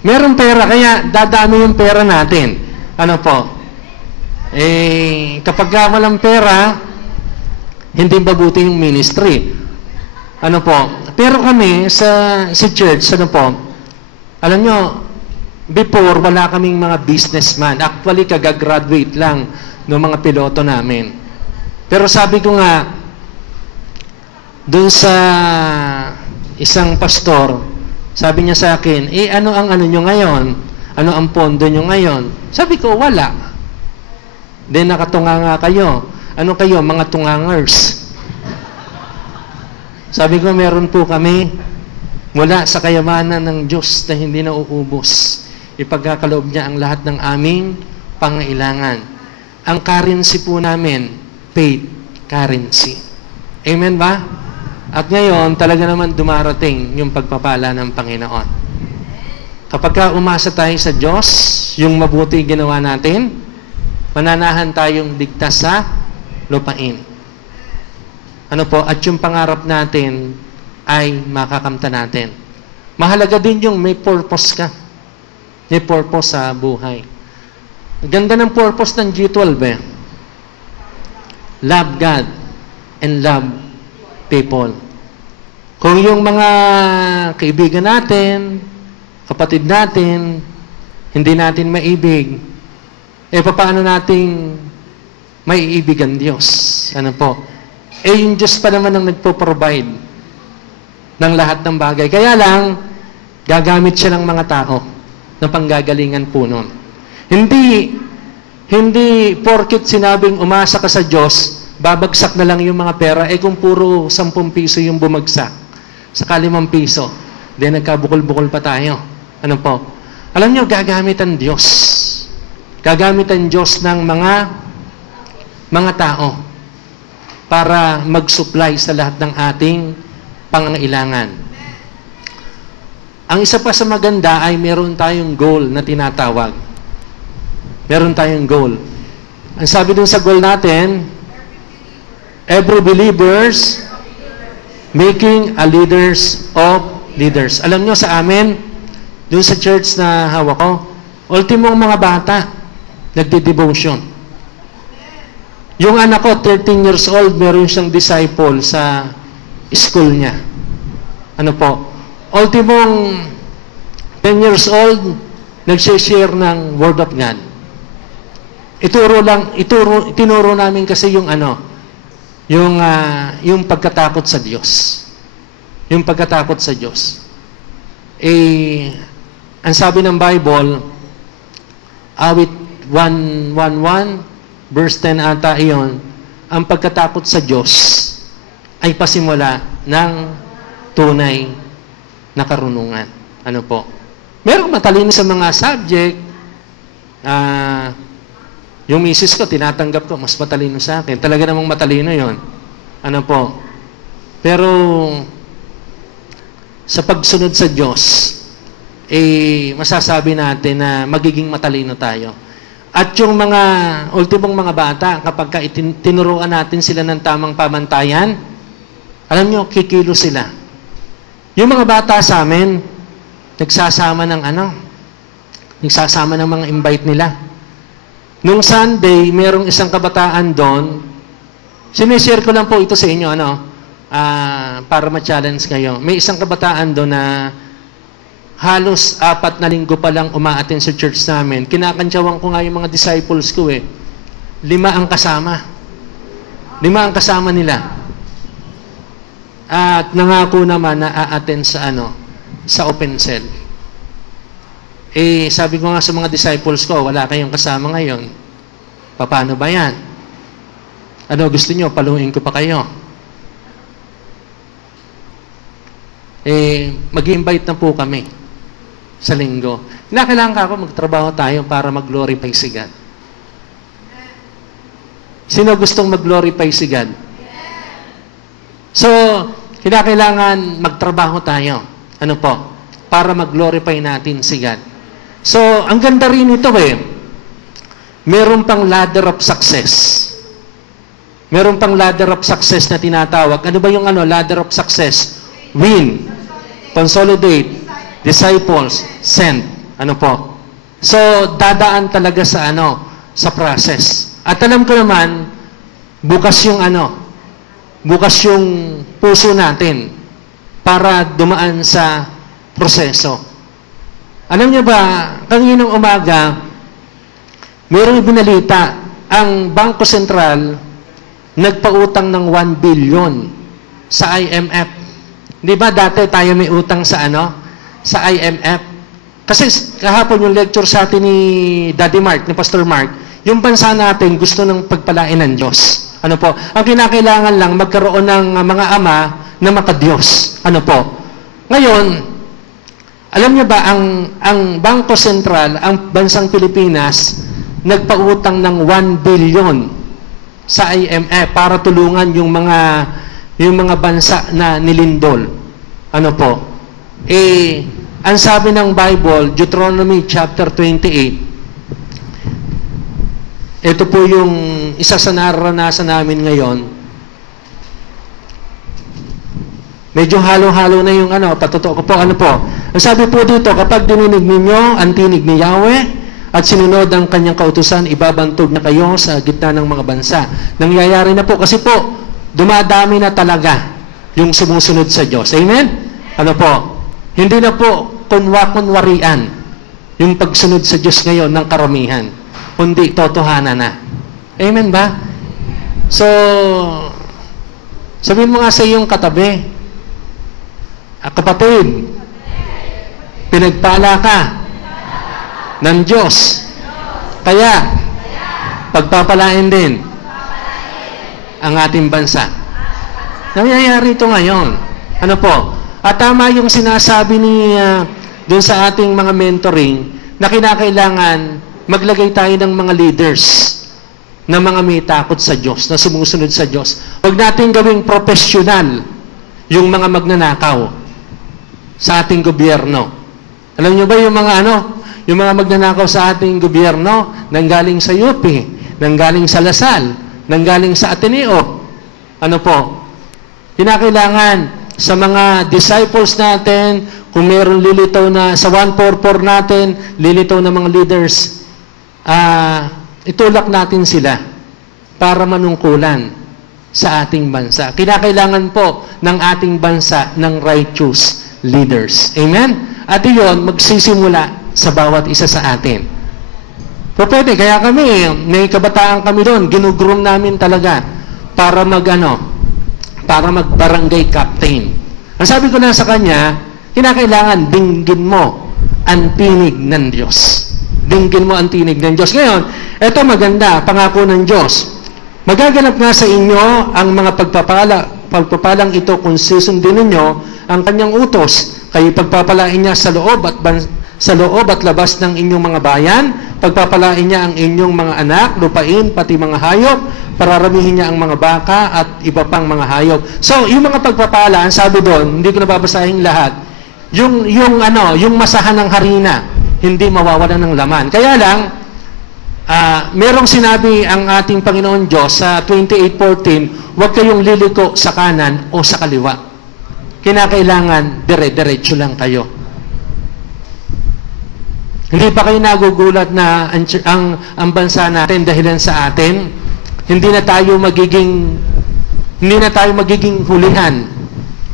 Merong pera, kaya dadami yung pera natin. Ano po? Kapag walang pera, hindi mabuti yung ministry. Ano po? Pero kami, sa church, alam nyo, before, wala kaming mga businessman. Actually, kagagraduate lang. 'ng mga piloto namin. Pero sabi ko nga, 'yung mga piloto namin, talagang maraming pera. Kasi hindi naman tayo pa pwedeng mag-ministry na walang pera. Hindi ba nang magbabayad ng tax si Jesus, sabi niya kay Pedro, pumunta ka doon sa sa ilog. Doon sa bunganga ng isda, merong pera. May Doon sa isang pastor, sabi niya sa akin, ano ang ano nyo ngayon? Ano ang pondo nyo ngayon? Sabi ko, wala. Then nakatunganga kayo. Ano kayo? Mga tungangers. Sabi ko, meron po kami mula sa kayamanan ng Diyos na hindi nauubos. Ipagkakaloob niya ang lahat ng aming pangailangan. Ang currency po namin, faith currency. Amen ba? At ngayon, talaga naman dumarating yung pagpapala ng Panginoon. Kapag ka umasa tayo sa Diyos, yung mabuti ginawa natin, mananahan tayong ligtas sa lupain. Ano po? At yung pangarap natin ay makakamta natin. Mahalaga din yung may purpose ka. May purpose sa buhay. Ganda ng purpose ng G12 eh. Love God and love people. Kung yung mga kaibigan natin, kapatid natin, hindi natin maibig, paano nating maiibig ang Diyos? Ano po? Yung Diyos pa naman ang nagpo-provide ng lahat ng bagay. Kaya lang, gagamit siya ng mga tao na panggagalingan po nun. Hindi porket sinabing umasa ka sa Diyos, babagsak na lang yung mga pera, kung puro 10 piso yung bumagsak, saka 5 piso, then nagkabukol-bukol pa tayo. Ano po? Alam nyo, gagamit ang Diyos. Gagamit ang Diyos ng mga tao para mag-supply sa lahat ng ating pangangailangan. Ang isa pa sa maganda ay meron tayong goal na tinatawag. Meron tayong goal. Ang sabi dun sa goal natin, every believers making a leaders of leaders. Alam nyo sa amin, dun sa church na hawak ko, ultimong mga bata, nagdi-devotion. Yung anak ko, 13 years old, meron siyang disciple sa school niya. Ano po? Ultimong 10 years old, nag-share ng Word of God. Tinuro namin kasi yung yung pagkatakot sa Diyos. Yung pagkatakot sa Diyos. Ang sabi ng Bible, awit 1:1, verse 10 ata iyon, ang pagkatakot sa Diyos ay pasimula ng tunay na karunungan. Ano po? Merong matalino sa mga subject. Yung misis ko, tinatanggap ko, mas matalino sa akin. Talaga namang matalino yon. Ano po? Pero, sa pagsunod sa Diyos, masasabi natin na magiging matalino tayo. At yung mga ultimong mga bata, kapag tinuruan natin sila ng tamang pamantayan, alam nyo, kikilo sila. Yung mga bata sa amin, nagsasama ng mga invite nila. Nung Sunday, merong isang kabataan doon, sinishare ko lang po ito sa inyo, para ma-challenge kayo. May isang kabataan doon na halos 4 na linggo pa lang umaattend sa church namin. Kinakantsawan ko nga yung mga disciples ko 5 ang kasama. 5 ang kasama nila. At nangako naman na a-attend sa open cell. Sabi ko nga sa mga disciples ko, wala kayong kasama ngayon. Paano ba yan? Gusto nyo, paluin ko pa kayo. Mag-invite na po kami sa linggo. Kailangan ka ako magtrabaho tayo para mag-glorify si God. Sino gustong mag-glorify si God? So, kailangan magtrabaho tayo. Ano po? Para mag-glorify natin si God. So, ang ganda rin ito meron pang ladder of success. Meron pang ladder of success na tinatawag. Ano ba yung ladder of success? Win, consolidate, disciples, send. Ano po? So, dadaan talaga sa sa process. At alam ko naman, bukas yung puso natin para dumaan sa proseso. Alam niyo ba, kaninang umaga, mayroong ibinalita, ang Bangko Sentral nagpautang ng 1 billion sa IMF. Di ba dati tayo may utang sa ano? Sa IMF. Kasi kahapon yung lecture sa atin ni Daddy Mark, ni Pastor Mark, yung bansa natin gusto ng pagpalain ng Diyos. Ano po? Ang kinakailangan lang magkaroon ng mga ama na makadiyos. Ano po? Ngayon, alam niyo ba ang Bangko Sentral, ang bansang Pilipinas, nagpautang ng 1 billion sa IMF para tulungan yung mga bansa na nilindol. Ano po? Ang sabi ng Bible, Deuteronomy chapter 28, ito po yung isa sa naranasan namin ngayon. Medyo halo-halo na yung patutuo ko po, ano po. Ang sabi po dito, kapag dininig ninyo ang tinig ni Yahweh at sinunod ang kanyang kautusan, ibabantog na kayo sa gitna ng mga bansa. Nangyayari na po kasi po, dumadami na talaga yung sumusunod sa Diyos. Amen? Ano po? Hindi na po kunwa-kunwarian yung pagsunod sa Diyos ngayon ng karamihan. Kundi totohanan na. Amen ba? So, sabihin mo nga sa iyong katabi, kapatid, pinagpala ka ng Diyos. Kaya, pagpapalain din ang ating bansa. Nangyayari ito ngayon. Ano po? At tama yung sinasabi ni dun sa ating mga mentoring na kinakailangan maglagay tayo ng mga leaders na mga may takot sa Diyos, na sumusunod sa Diyos. Huwag natin gawing professional yung mga magnanakaw sa ating gobyerno. Alam niyo ba yung yung mga magnanakaw sa ating gobyerno, nanggaling sa UP, nanggaling sa Lasal, nanggaling sa Ateneo. Ano po? Kinakailangan sa mga disciples natin, kung meron lilitaw na sa 144 natin, lilitaw na mga leaders, itulak natin sila para manungkulan sa ating bansa. Kinakailangan po ng ating bansa ng righteous leaders. Amen? At iyon, magsisimula sa bawat isa sa atin. So, pwede, kaya kami, may kabataan kami doon, ginugroom namin talaga para mag-barangay captain. Ang sabi ko na sa kanya, kinakailangan dinggin mo ang tinig ng Diyos. Dinggin mo ang tinig ng Diyos. Ngayon, ito maganda, pangako ng Diyos. Magaganap nga sa inyo ang mga pagpapalang ito kung susundin ninyo ang kanyang utos. Kayo pagpapalain niya sa loob at labas ng inyong mga bayan, pagpapalain niya ang inyong mga anak, lupain, pati mga hayop, pararamihin niya ang mga baka at iba pang mga hayop. So, yung mga pagpapala, ang sabi doon, hindi ko nababasahin lahat, yung masahan ng harina, hindi mawawalan ng laman. Kaya lang, merong sinabi ang ating Panginoon Diyos sa 28:14, huwag kayong liliko sa kanan o sa kaliwa. Kinakailangan, dire-diretso lang kayo. Hindi pa kayo nagugulat na ang bansa natin dahilan sa atin, hindi na tayo magiging hulihan,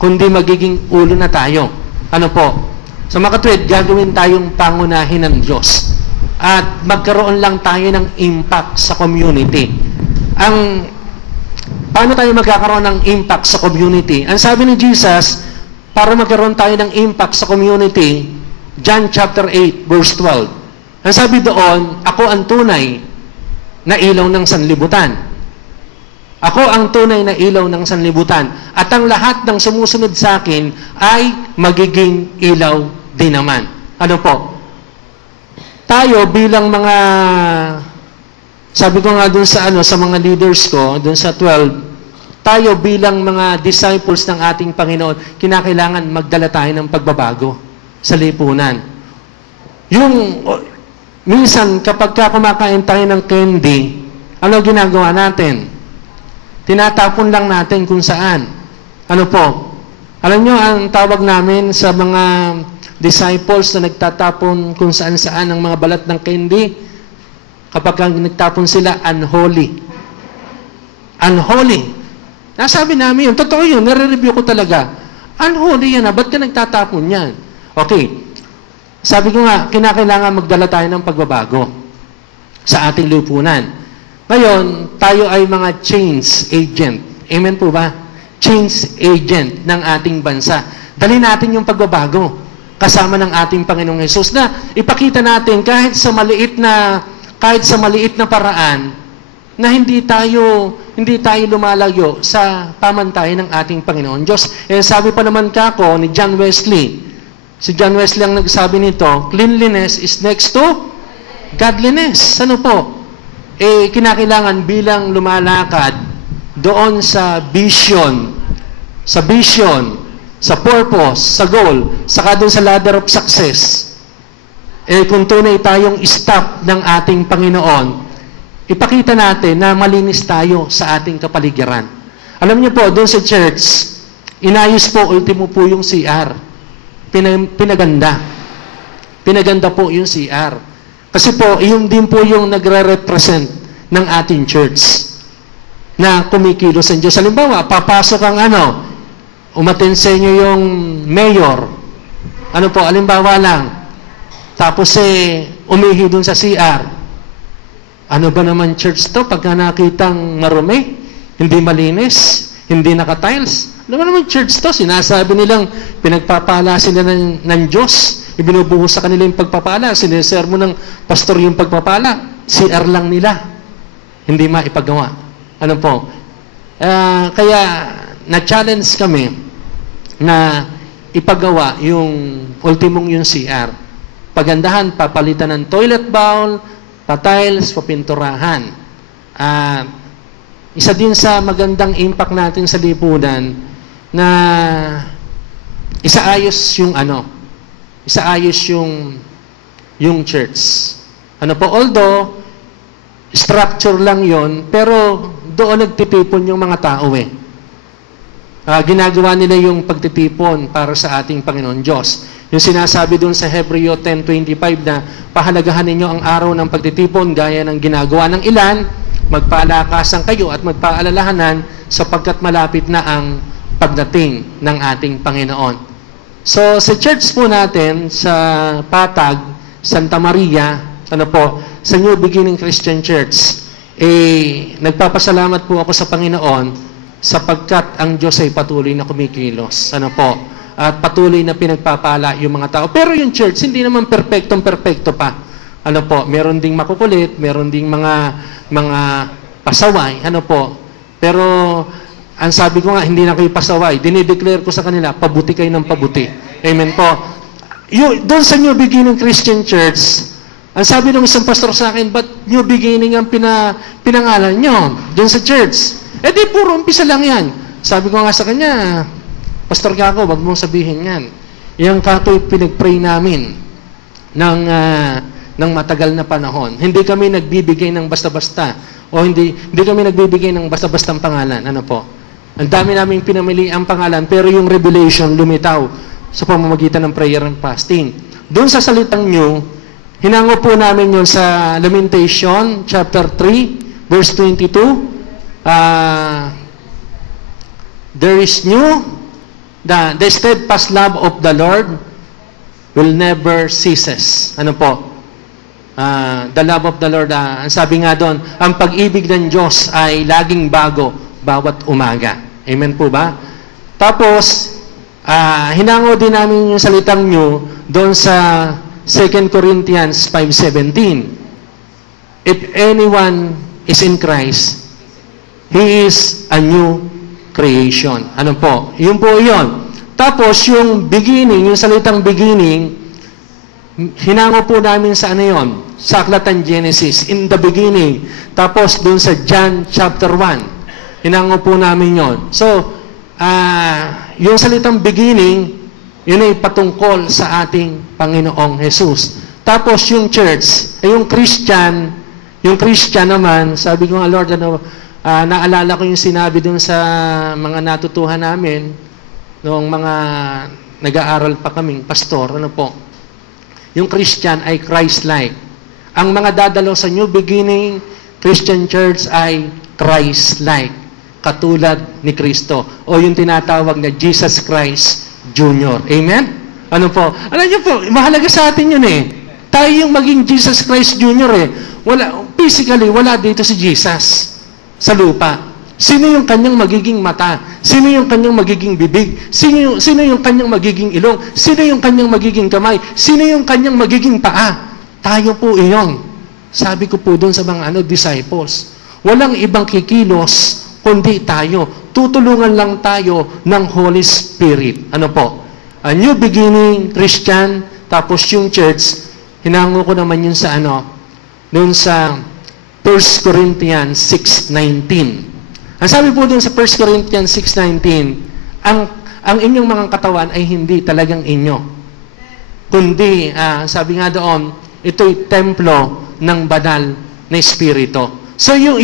kundi magiging ulo na tayo. Ano po? Sa makatwid, gagawin tayong pangunahin ng Diyos. At magkaroon lang tayo ng impact sa community. Paano tayo magkakaroon ng impact sa community? Ang sabi ni Jesus, para magkaroon tayo ng impact sa community, John chapter 8, verse 12. Ang sabi doon, ako ang tunay na ilaw ng sanlibutan. Ako ang tunay na ilaw ng sanlibutan. At ang lahat ng sumusunod sa akin ay magiging ilaw din naman. Ano po? Tayo bilang mga, sabi ko nga dun sa mga leaders ko, dun sa 12, tayo bilang mga disciples ng ating Panginoon, kinakailangan magdala tayo ng pagbabago sa lipunan. Minsan, kapag kumakain tayo ng candy, ano ginagawa natin? Tinatapon lang natin kung saan. Ano po? Alam nyo, ang tawag namin sa mga disciples na nagtatapon kung saan-saan ang mga balat ng candy, kapag nagtapon sila, unholy. Unholy. Nasabi namin yun. Totoo yun. Nare-review ko talaga. Unholy yan. Ba't ka nagtatapon yan? Okay. Sabi ko nga, kinakailangan magdala tayo ng pagbabago sa ating lipunan. Ngayon, tayo ay mga change agent. Amen po ba? change agent ng ating bansa. Dali natin yung pagbabago kasama ng ating Panginoong Hesus na ipakita natin kahit sa maliit na paraan na hindi tayo lumalayo sa pamantayan ng ating Panginoon Diyos. Sabi pa naman kako ni John Wesley, si John Wesley ang nagsabi nito, cleanliness is next to godliness. Ano po? Kinakailangan bilang lumalakad doon sa vision, sa purpose, sa goal, saka doon sa ladder of success. Kung tunay tayong staff ng ating Panginoon, ipakita natin na malinis tayo sa ating kapaligiran. Alam niyo po, doon sa church, inayos po, ultimo po yung CR. Pinaganda. Pinaganda po yung CR. Kasi po, yun din po yung nagre-represent ng ating church na kumikilos ang Diyos. Halimbawa, papasok ang umaten sa inyo yung mayor. Ano po, halimbawa lang. Tapos umihi dun sa CR. Ano ba naman church to? Pagka nakitang marumi, hindi malinis, hindi naka-tiles. Ano ba naman church to? Sinasabi nilang pinagpapala sila ng Diyos. Ibinubuhos sa kanila yung pagpapala. Sinisermo ng pastor yung pagpapala. CR lang nila. Hindi maipagawa. Ano po? Kaya na-challenge kami na ipagawa yung ultimong yung CR. Pagandahan, papalitan ng toilet bowl, pa-tiles, papinturahan. Isa din sa magandang impact natin sa lipunan na isaayos yung church. Ano po, although structure lang yon, pero doon nagtitipon yung mga tao ginagawa nila yung pagtitipon para sa ating Panginoon Diyos. Yung sinasabi doon sa Hebreo 10:25 na pahalagahan ninyo ang araw ng pagtitipon gaya ng ginagawa ng ilan, magpalakasan kayo at magpaalalahanan sapagkat malapit na ang pagdating ng ating Panginoon. So, sa church po natin, sa Patag, Santa Maria, sa New Beginning Christian Church, nagpapasalamat po ako sa Panginoon sapagkat ang Diyos ay patuloy na kumikilos. At patuloy na pinagpapala yung mga tao. Pero yung church, hindi naman perpektong-perpekto pa. Meron ding makukulit, meron ding mga pasaway. Pero ang sabi ko nga, hindi na kayo pasaway. Dinideclare ko sa kanila, pabuti kayo ng pabuti. Amen po. Doon sa New Beginning Christian Church, ang sabi ng isang pastor sa akin, ba't New Beginning ang pinangalan nyo doon sa church? Di puro umpisa lang yan. Sabi ko nga sa kanya, Pastor Gago, wag mong sabihin yan. Yung kato'y pinag-pray namin ng matagal na panahon. Hindi kami nagbibigay ng basta-basta. O hindi kami nagbibigay ng basta-bastang pangalan. Ang dami naming pinamili ang pangalan, pero yung revelation lumitaw sa pamamagitan ng prayer and fasting. Doon sa salitang new, hinango po namin yun sa Lamentation, chapter 3, verse 22. There is new, the steadfast love of the Lord will never ceases. The love of the Lord, ang sabi nga doon, ang pag-ibig ng Diyos ay laging bago bawat umaga. Amen po ba? Tapos, hinango din namin yung salitang new doon sa 2 Corinthians 5:17. If anyone is in Christ, he is a new creation. Yun po yun. Tapos, yung beginning, yung salitang beginning, hinango po namin sa sa Aklatan Genesis, in the beginning. Tapos, dun sa John chapter 1, hinango po namin yon. So, yung salitang beginning, yun ay patungkol sa ating Panginoong Jesus. Tapos, yung church, yung Christian naman, sabi ko nga, Lord, naalala ko yung sinabi dun sa mga natutuhan namin noong mga nag-aaral pa kaming pastor. Yung Christian ay Christ-like. Ang mga dadalo sa New Beginning Christian Church ay Christ-like, katulad ni Kristo. O yung tinatawag na Jesus Christ Jr. Amen? Alam niyo po, mahalaga sa atin yun Tayo yung maging Jesus Christ Jr. Physically, wala dito si Jesus sa lupa. Sino yung kanyang magiging mata? Sino yung kanyang magiging bibig? Sino yung kanyang magiging ilong? Sino yung kanyang magiging kamay? Sino yung kanyang magiging paa? Tayo po iyon. Sabi ko po doon sa mga disciples. Walang ibang kikilos kundi tayo. Tutulungan lang tayo ng Holy Spirit. Ano po? A new beginning, Christian, tapos yung church, hinango ko naman yun sa doon sa 1 Corinthians 6:19. Ang sabi po dun sa 1 Corinthians 6:19, ang inyong mga katawan ay hindi talagang inyo. Kundi, sabi nga doon, ito'y templo ng banal na Espiritu. So, yung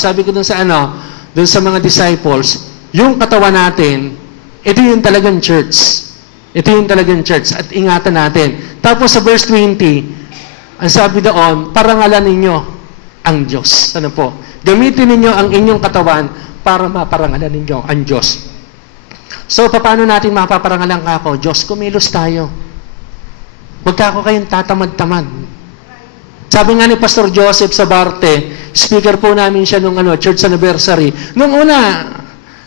sabi ko dun sa dun sa mga disciples, yung katawan natin, ito yung talagang church. Ito yung talagang church. At ingatan natin. Tapos sa verse 20, ang sabi doon, parangalan ninyo ang Diyos. Ano po? Gamitin ninyo ang inyong katawan para maparangalan ninyo ang Diyos. So, paano natin mapaparangalan ka ako? Diyos, kumilos tayo. Huwag ka ako kayong tatamad-tamad. Sabi nga ni Pastor Joseph Sabarte, speaker po namin siya nung church anniversary. Nung una,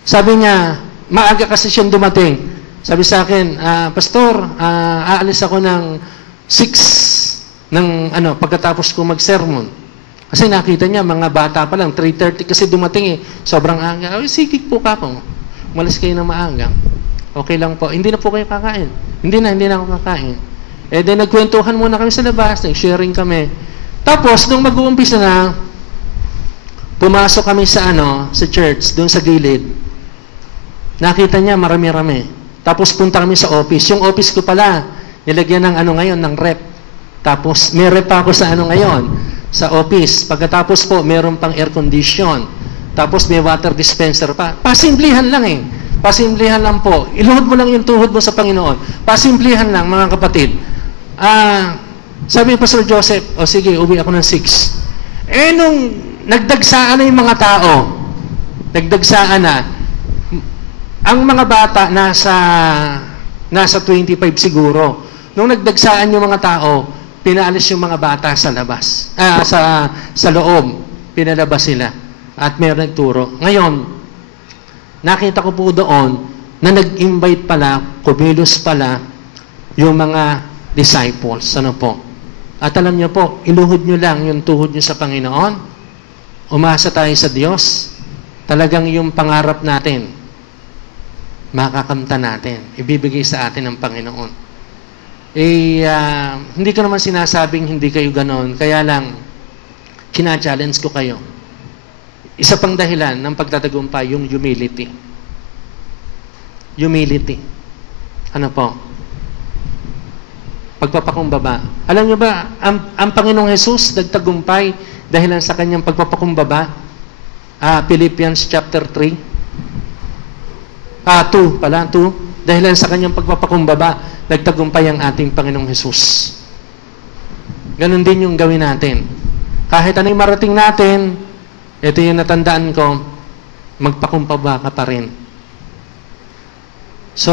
sabi niya, maaga kasi siyang dumating. Sabi sa akin, Pastor, aalis ako ng 6 pagkatapos ko mag-sermon. Kasi nakita niya, mga bata pa lang, 3:30 kasi dumating sobrang aga. Sige po ka po. Umalis kayo na maaga. Okay lang po. Hindi na po kayo kakain. Hindi na ako kakain. Then nagkwentuhan muna kami sa labas, nag-sharing kami. Tapos, nung mag-uumpisa na, pumasok kami sa sa church, doon sa gilid. Nakita niya, marami-rami. Tapos punta kami sa office. Yung office ko pala, nilagyan ng ngayon, ng rep. Tapos, may rep pa ako sa ngayon, sa office. Pagkatapos po, meron pang air condition. Tapos may water dispenser pa. Pasimplihan lang Pasimplihan lang po. Iluhod mo lang yung tuhod mo sa Panginoon. Pasimplihan lang, mga kapatid. Sabi ni Pastor Joseph, sige, uwi ako ng 6. Nung nagdagsaan na yung mga tao, nagdagsaan na, ang mga bata nasa 25 siguro. Nung nagdagsaan yung mga tao, pinaalis yung mga bata sa labas, sa loob, pinalabas sila at mayroon nagturo. Ngayon, nakita ko po doon na nag-invite pala, kumilos pala yung mga disciples. Ano po? At alam niyo po, iluhod niyo lang yung tuhod niyo sa Panginoon. Umasa tayo sa Diyos. Talagang yung pangarap natin, makakamta natin. Ibibigay sa atin ng Panginoon. Hindi ko naman sinasabing hindi kayo ganon. Kaya lang, kina-challenge ko kayo. Isa pang dahilan ng pagtatagumpay, yung humility. Humility. Ano po? Pagpapakumbaba. Alam niyo ba, ang Panginoong Jesus nagtagumpay dahilan sa kanyang pagpapakumbaba. Philippians chapter 3. 2. Dahilan sa kanyang pagpapakumbaba, nagtagumpay ang ating Panginoong Jesus. Ganon din yung gawin natin. Kahit anong marating natin, ito yung natandaan ko, magpakumbaba ka pa rin. So,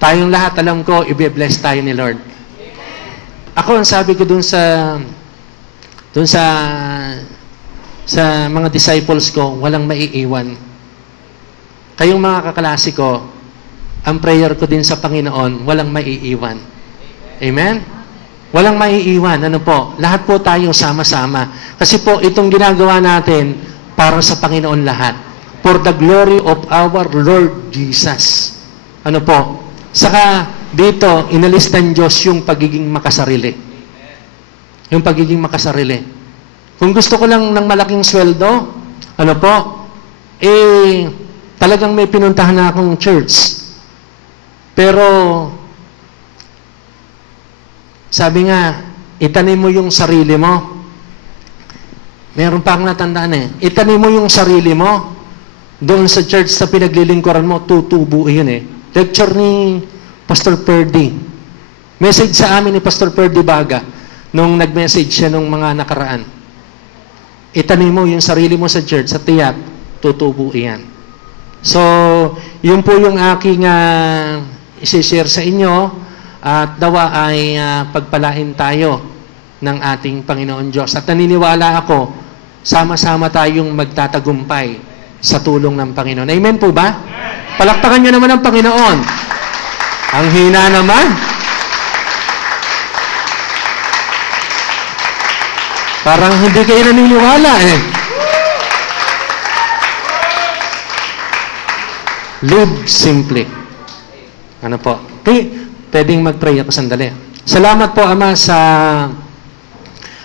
tayong lahat, alam ko, i-bless tayo ni Lord. Ako, ang sabi ko dun sa mga disciples ko, walang maiiwan. Kayong mga kaklase ko, ang prayer ko din sa Panginoon, walang maiiwan. Amen? Walang maiiwan. Ano po? Lahat po tayo sama-sama. Kasi po, itong ginagawa natin para sa Panginoon lahat. For the glory of our Lord Jesus. Ano po? Saka, dito, inalis ng Diyos yung pagiging makasarili. Yung pagiging makasarili. Kung gusto ko lang ng malaking sweldo, ano po? Talagang may pinuntahan na akong church. Pero, sabi nga, itanim mo yung sarili mo. Meron pa akong natandaan Itanim mo yung sarili mo. Doon sa church na pinaglilingkuran mo, tutubo yun Lecture ni Pastor Perdy. Message sa amin ni Pastor Perdy Baga nung nag-message siya nung mga nakaraan. Itanim mo yung sarili mo sa church, sa tiyak, tutubo yan. So, yun po yung aking isi-share sa inyo at dawa ay pagpalain tayo ng ating Panginoon Diyos. At naniniwala ako sama-sama tayong magtatagumpay sa tulong ng Panginoon. Amen po ba? Palakpakan nyo naman ang Panginoon. Ang hina naman. Parang hindi kayo naniniwala eh. Live simply. Ano po? Okay, pwedeng mag-pray ako sandali. Salamat po, Ama, sa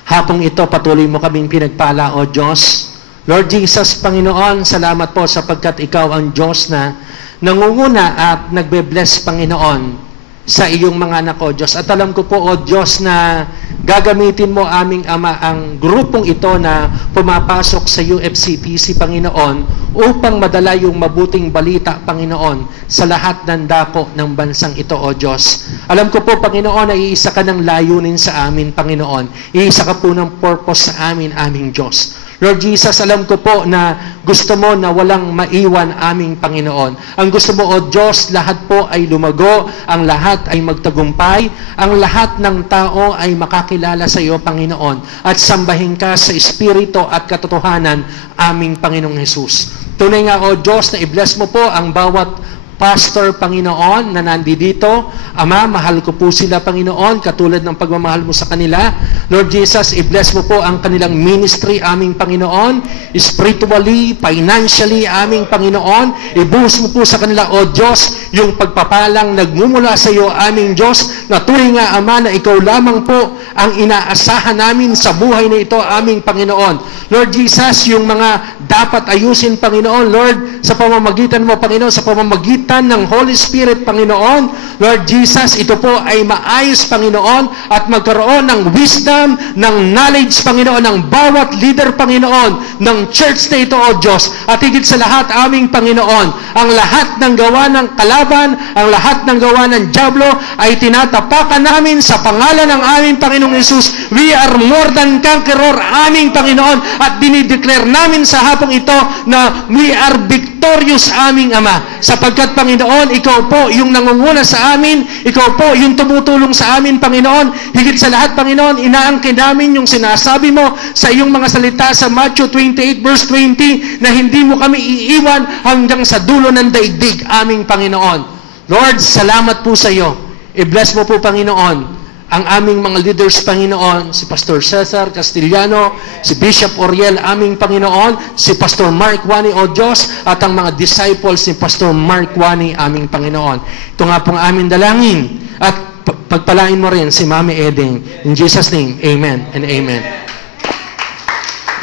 hapong ito. Patuloy mo kaming pinagpala, O Diyos. Lord Jesus, Panginoon, salamat po sapagkat Ikaw ang Diyos na nangunguna at nagbe-bless, Panginoon, sa iyong mga anak, O Diyos. At alam ko po, O Diyos, na gagamitin mo, aming Ama, ang grupong ito na pumapasok sa UFCTC, Panginoon, upang madala yung mabuting balita, Panginoon, sa lahat ng dako ng bansang ito, O Diyos. Alam ko po, Panginoon, na iisa ka ng layunin sa amin, Panginoon. Iisa ka po ng purpose sa amin, aming Diyos. Lord Jesus, alam ko po na gusto mo na walang maiwan aming Panginoon. Ang gusto mo, O Diyos, lahat po ay lumago, ang lahat ay magtagumpay, ang lahat ng tao ay makakilala sa iyo, Panginoon, at sambahin ka sa Espiritu at katotohanan, aming Panginoong Jesus. Tunay nga, O Diyos, na i-bless mo po ang bawat pastor, Panginoon, na nandito. Ama, mahal ko po sila, Panginoon, katulad ng pagmamahal mo sa kanila. Lord Jesus, i-bless mo po ang kanilang ministry, aming Panginoon, spiritually, financially, aming Panginoon. Ibuhos mo po sa kanila, O Diyos, yung pagpapalang nagmumula sa iyo, aming Diyos, na tunay nga, Ama, na ikaw lamang po ang inaasahan namin sa buhay na ito, aming Panginoon. Lord Jesus, yung mga dapat ayusin, Panginoon, Lord, sa pamamagitan mo, Panginoon, sa pamamagitan ng Holy Spirit, Panginoon, Lord Jesus, ito po ay maayos, Panginoon, at magkaroon ng wisdom, ng knowledge, Panginoon, ng bawat leader, Panginoon, ng church na ito, O Diyos. At higit sa lahat, aming Panginoon, ang lahat ng gawa ng kalaban, ang lahat ng gawa ng dyablo, ay tinatapakan namin sa pangalan ng aming Panginoong Yesus. We are more than conqueror, aming Panginoon, at dinideclare namin sa hapong ito na we are victorious, aming Ama, sapagkat, Panginoon, ikaw po yung nangunguna sa amin, ikaw po yung tumutulong sa amin, Panginoon. Higit sa lahat, Panginoon, inaangkin namin yung sinasabi mo sa iyong mga salita sa Matthew 28 verse 20 na hindi mo kami iiwan hanggang sa dulo ng daigdig, aming Panginoon. Lord, salamat po sa iyo. I-bless mo po, Panginoon, ang aming mga leaders, Panginoon, si Pastor Cesar Castellano, si Bishop Oriel, aming Panginoon, si Pastor Mark Wani, O Diyos, at ang mga disciples ni Pastor Mark Wani, aming Panginoon. Ito nga pong aming dalangin. At pagpalain mo rin si Mami Eding. In Jesus' name, Amen and Amen.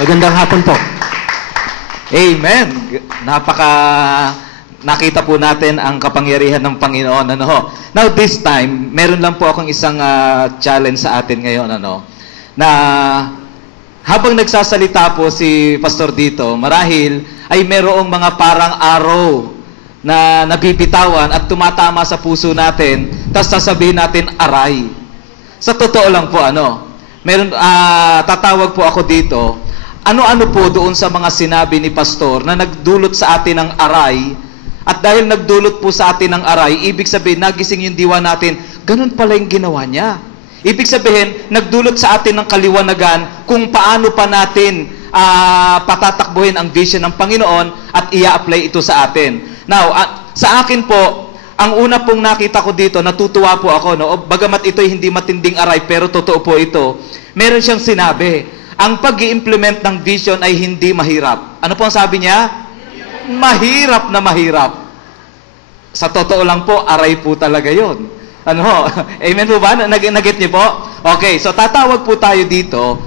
Magandang hapon po. Amen. Nakita po natin ang kapangyarihan ng Panginoon. Now this time, meron lang po akong isang challenge sa atin ngayon. Na habang nagsasalita po si Pastor dito, marahil ay merong mga parang arrow na nabibitawan at tumatama sa puso natin, tapos sasabihin natin, aray. Sa totoo lang po, meron, tatawag po ako dito, ano-ano po doon sa mga sinabi ni Pastor na nagdulot sa atin ng aray. At dahil nagdulot po sa atin ng aray, ibig sabihin, nagising yung diwa natin, ganun pala yung ginawa niya. Ibig sabihin, nagdulot sa atin ng kaliwanagan kung paano pa natin patatakbuhin ang vision ng Panginoon at i-apply ito sa atin. Now, sa akin po, ang una pong nakita ko dito, natutuwa po ako, bagamat ito'y hindi matinding aray, pero totoo po ito. Meron siyang sinabi, ang pag-i-implement ng vision ay hindi mahirap. Ano po ang sabi niya? Mahirap na mahirap. Sa totoo lang po, aray po talaga yun. Amen po ba? Nag-get niyo po? Okay, so tatawag po tayo dito.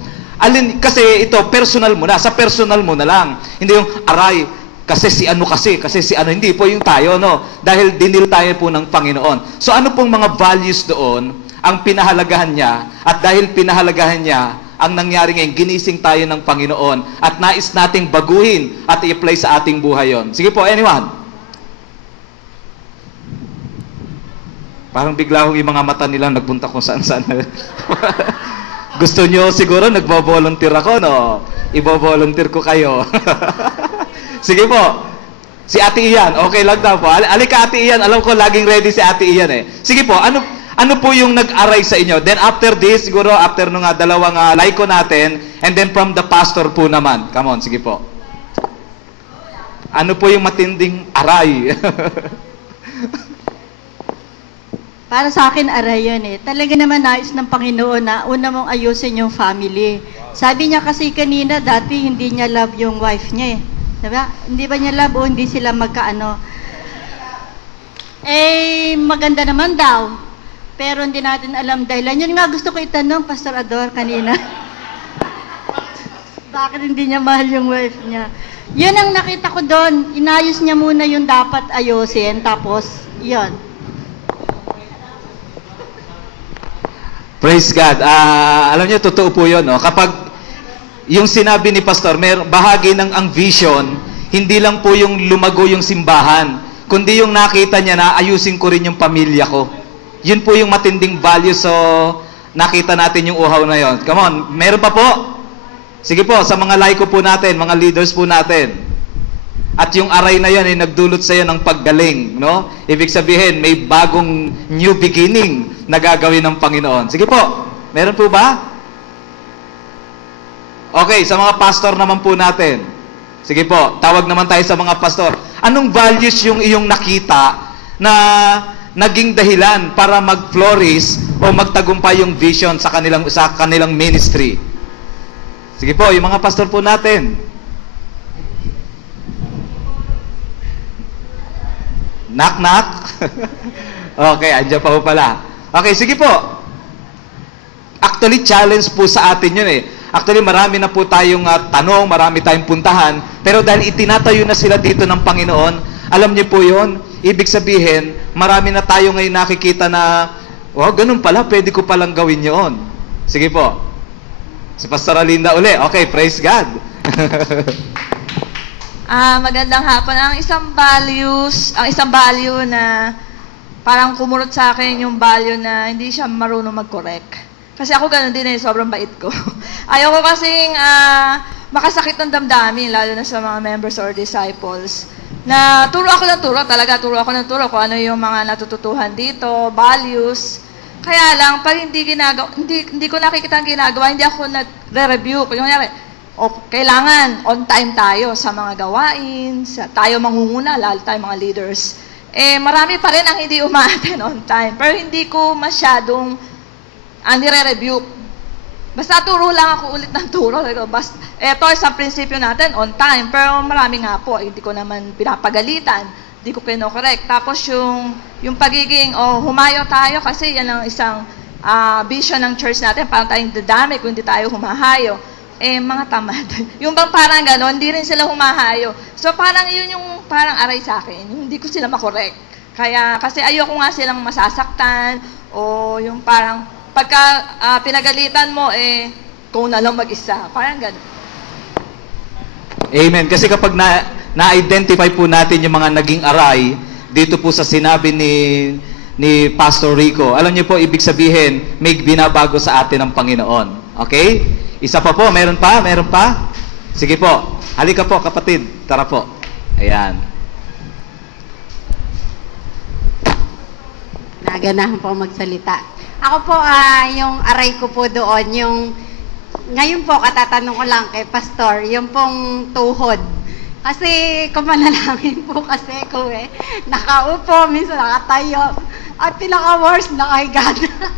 Kasi ito, personal mo na. Sa personal mo na lang. Hindi yung aray, kasi si ano, hindi po yung tayo, Dahil dinil tayo po ng Panginoon. So ano pong mga values doon ang pinahalagahan niya? At dahil pinahalagahan niya, ang nangyari ngayon, ginising tayo ng Panginoon at nais nating baguhin at i-apply sa ating buhay yon. Sige po, anyone? Parang bigla yung mga mata nila nagpunta kung saan-saan. Gusto nyo siguro nagbo-volunteer ako, Ibo-volunteer ko kayo. Sige po. Si Ate Ian, okay lang daw po. Alika Ate Ian, alam ko laging ready si Ate Ian eh. Sige po, Ano po yung nag-aray sa inyo? Then after this, siguro after nung dalawang laiko natin, and then from the pastor po naman. Come on, sige po. Ano po yung matinding aray? Para sa akin, aray yun eh. Talaga naman nais ng Panginoon na una mong ayusin yung family. Sabi niya kasi kanina, dati hindi niya love yung wife niya eh. Diba? Hindi ba niya love o hindi sila magkaano? Eh, maganda naman daw. Pero hindi natin alam dahilan. Yun nga gusto ko itanong, Pastor Ador, kanina. Bakit hindi niya mahal yung wife niya? Yun ang nakita ko doon. Inayos niya muna yung dapat ayusin. Tapos, yun. Praise God. Alam niyo, totoo po yun. No? Kapag yung sinabi ni Pastor, bahagi ng ang vision, hindi lang po yung lumago yung simbahan, kundi yung nakita niya na ayusin ko rin yung pamilya ko. Yun po yung matinding value. So, nakita natin yung uhaw na yon. Come on, meron pa po? Sige po, sa mga laiko po natin, mga leaders po natin. At yung aray na yan ay nagdulot sa iyo ng paggaling, no? Ibig sabihin, may bagong new beginning na gagawin ng Panginoon. Sige po, meron po ba? Okay, sa mga pastor naman po natin. Sige po, tawag naman tayo sa mga pastor. Anong values yung iyong nakita na naging dahilan para mag-flourish o magtagumpay yung vision sa kanilang ministry? Sige po, yung mga pastor po natin. Knock, knock. Okay, andyan pa po pala. Okay, sige po. Actually, challenge po sa atin yun eh. Actually, marami na po tayong tanong, marami tayong puntahan, pero dahil itinatayo na sila dito ng Panginoon, alam niyo po yun, ibig sabihin, marami na tayo ngayon nakikita na, oh, ganun pala, pwede ko palang gawin yun. Sige po. Si Pastor Alinda uli. Okay, praise God. Magandang hapon. Ang isang value na parang kumurot sa akin yung value na hindi siya marunong mag-correct. Kasi ako ganun din eh, sobrang bait ko. Ayoko kasing makasakit ng damdamin, lalo na sa mga members or disciples. Na turo ako ng turo kung ano yung mga natututuhan dito, values. Kaya lang, pag hindi ko nakikita ang ginagawa, hindi ako nagre-review. Kung kailangan on time tayo sa mga gawain, tayo mangunguna, lalo tayo mga leaders. Marami pa rin ang hindi umaaten on time. Pero hindi ko masyadong nire-review. Basta turo lang ako ulit ng turo. Ito isang prinsipyo natin, on time. Pero marami nga po, hindi ko naman pinapagalitan. Hindi ko kino-correct. Tapos yung pagiging, humayo tayo kasi yan ang isang vision ng church natin. Parang tayong dadami kung hindi tayo humahayo. Mga tamad. Yung bang parang gano'n, hindi rin sila humahayo. So parang yun yung parang aray sa akin. Yung hindi ko sila makorek. Kasi ayoko nga silang masasaktan o yung parang pagka pinagalitan mo, kung na lang mag-isa. Parang gano'n. Amen. Kasi kapag na-identify po natin yung mga naging aray, dito po sa sinabi ni Pastor Rico, alam niyo po, ibig sabihin, may binabago sa atin ng Panginoon. Okay? Isa pa po, meron pa? Sige po, halika po kapatid, tara po. Ayan. Naganahan po magsalita. Ako po, yung aray ko po doon, ngayon po, katatanong ko lang kay Pastor, yung pong tuhod. Kasi kung manalangin po kasi ko nakaupo, minsan nakatayo, at pinaka-worst, nakahiga na.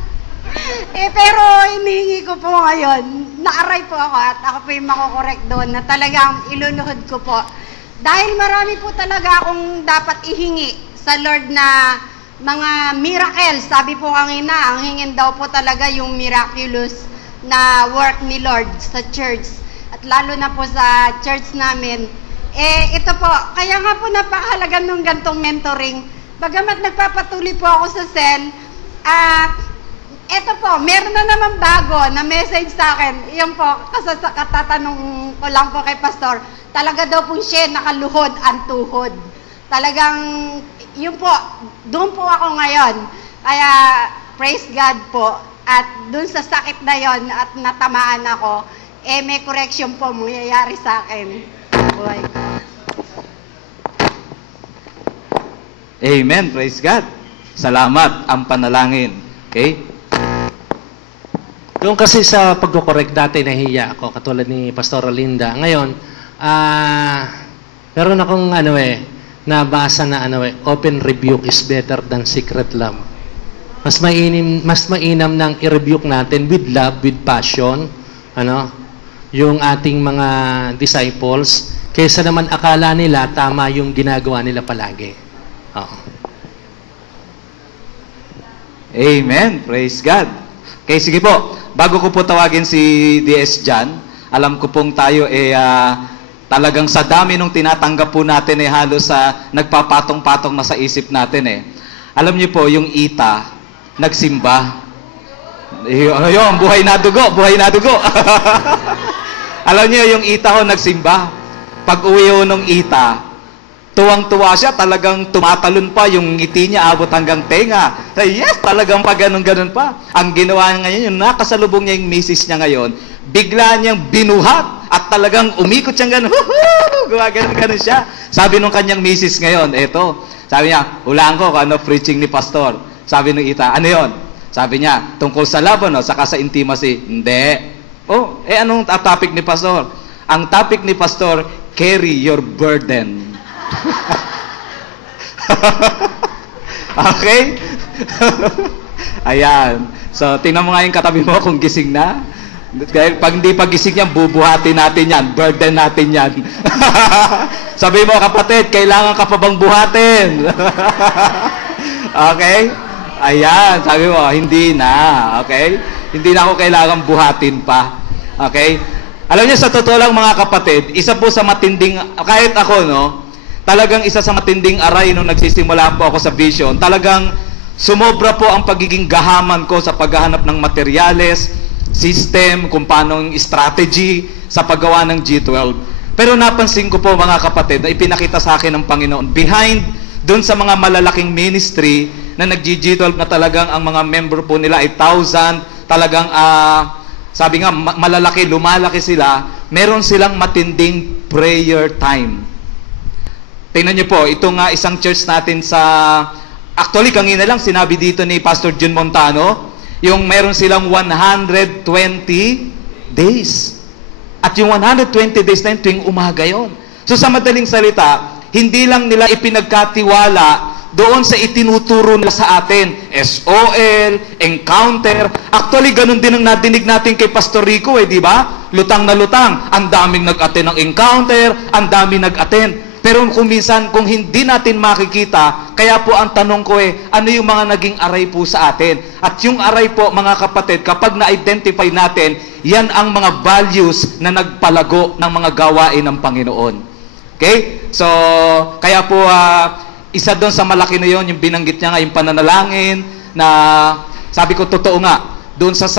Pero hinihingi ko po ngayon, naaray po ako at ako po yung makokorek doon na talagang ilunuhod ko po. Dahil marami po talaga akong dapat ihingi sa Lord na mga miracles. Sabi po kanina, ang hingin daw po talaga yung miraculous na work ni Lord sa church. At lalo na po sa church namin. Ito po, kaya nga po napakahalaga nung gantong mentoring. Bagamat nagpapatuloy po ako sa cell, eto po, meron na naman bago na message sa akin. Iyon po, katatanong ko lang po kay Pastor, talaga daw po siya nakaluhod ang tuhod. Talagang, yun po, doon po ako ngayon. Kaya, praise God po. At doon sa sakit na yon at natamaan ako, may correction po mangyayari sa akin. Buhay ko. Amen, praise God. Salamat ang panalangin. Okay? Yung kasi sa pagko-correct dati nahiya ako, katulad ni Pastor Linda. Ngayon, meron akong nabasa na open rebuke is better than secret love. Mas mainam nang i-rebuke natin with love, with passion, yung ating mga disciples, kaysa naman akala nila tama yung ginagawa nila palagi. Amen. Praise God. Okay, sige po. Bago ko po tawagin si DS John, alam ko pong tayo talagang sa dami nung tinatanggap po natin halos nagpapatong-patong na sa isip natin Alam niyo po, yung Ita, nagsimba. Ayun, buhay na dugo, buhay na dugo. Alam niyo, yung Ita nagsimba. Pag uwi nung Ita, tuwang-tuwa siya, talagang tumatalon pa, yung ngiti niya abot hanggang tenga. Yes, talagang pa ganun-ganun pa. Ang ginawa niya ngayon, yung nakasalubong niya yung misis niya ngayon, bigla niyang binuhat at talagang umikot siyang ganun. Gumagano'n siya. Sabi nung kanyang misis ngayon, sabi niya, hulaan ko kung preaching ni Pastor. Sabi nung Ita, ano yon? Sabi niya, tungkol sa laban, saka sa intimacy. Hindi. Anong topic ni Pastor? Ang topic ni Pastor, carry your burden. Okay? Ayan. So, tingnan mo nga yung katabi mo kung gising na. Dahil pag hindi pa gising yan, bubuhatin natin yan. Burden natin yan. Sabi mo, kapatid, kailangan ka pa bang buhatin? Okay? Ayan. Sabi mo, hindi na. Okay? Hindi na ako kailangan buhatin pa. Okay? Alam niyo, sa totoo lang mga kapatid, isa po sa matinding, kahit ako, talagang isa sa matinding aray nung nagsisimula po ako sa vision, talagang sumobra po ang pagiging gahaman ko sa paghahanap ng materyales, system, kung paano yung strategy sa paggawa ng G12. Pero napansin ko po mga kapatid na ipinakita sa akin ng Panginoon, behind dun sa mga malalaking ministry na nag-G12 na talagang ang mga member po nila ay 1,000, talagang sabi nga malalaki, lumalaki sila, meron silang matinding prayer time. Tingnan niyo po, itong isang church natin actually, kanina lang sinabi dito ni Pastor Jun Montano, yung meron silang 120 days. At yung 120 days na yun, tuwing umaga yun. So sa madaling salita, hindi lang nila ipinagkatiwala doon sa itinuturo nila sa atin. SOL, encounter. Actually, ganun din ang nadinig natin kay Pastor Rico, di ba? Lutang na lutang. Ang daming nag-attend ng encounter, ang daming nag-attend. Pero kung minsan, kung hindi natin makikita, kaya po ang tanong ko ano yung mga naging aray po sa atin? At yung aray po, mga kapatid, kapag na-identify natin, yan ang mga values na nagpalago ng mga gawain ng Panginoon. Okay? So, kaya po, isa doon sa malaki na yon, yung binanggit niya nga, yung pananalangin, na sabi ko, totoo nga, doon sa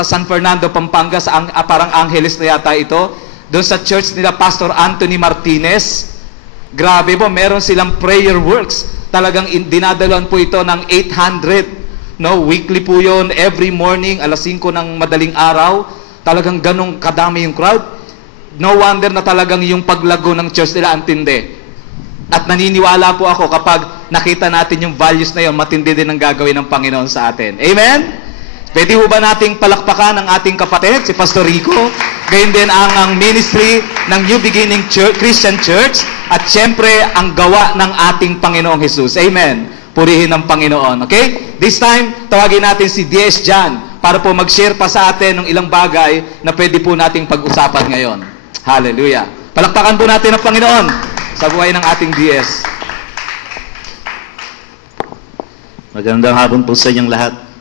San Fernando, Pampanga, parang Angeles na yata ito, doon sa church nila, Pastor Anthony Martinez, grabe po, meron silang prayer works. Talagang dinadaluan po ito ng 800. Weekly po yon, every morning, 5:00 ng madaling araw. Talagang ganong kadami yung crowd. No wonder na talagang yung paglago ng church nila antindi. At naniniwala po ako kapag nakita natin yung values na yun, matindi din ang gagawin ng Panginoon sa atin. Amen? Pwede ho ba nating palakpakan ang ating kapatid, si Pastor Rico? Gayun din ang ministry ng New Beginning Church, Christian Church, at syempre ang gawa ng ating Panginoong Jesus. Amen. Purihin ng Panginoon. Okay? This time, tawagin natin si DS John para po mag-share pa sa atin ng ilang bagay na pwede po nating pag-usapan ngayon. Hallelujah. Palakpakan po natin ang Panginoon sa buhay ng ating DS. Magandang hapon po sa inyong lahat.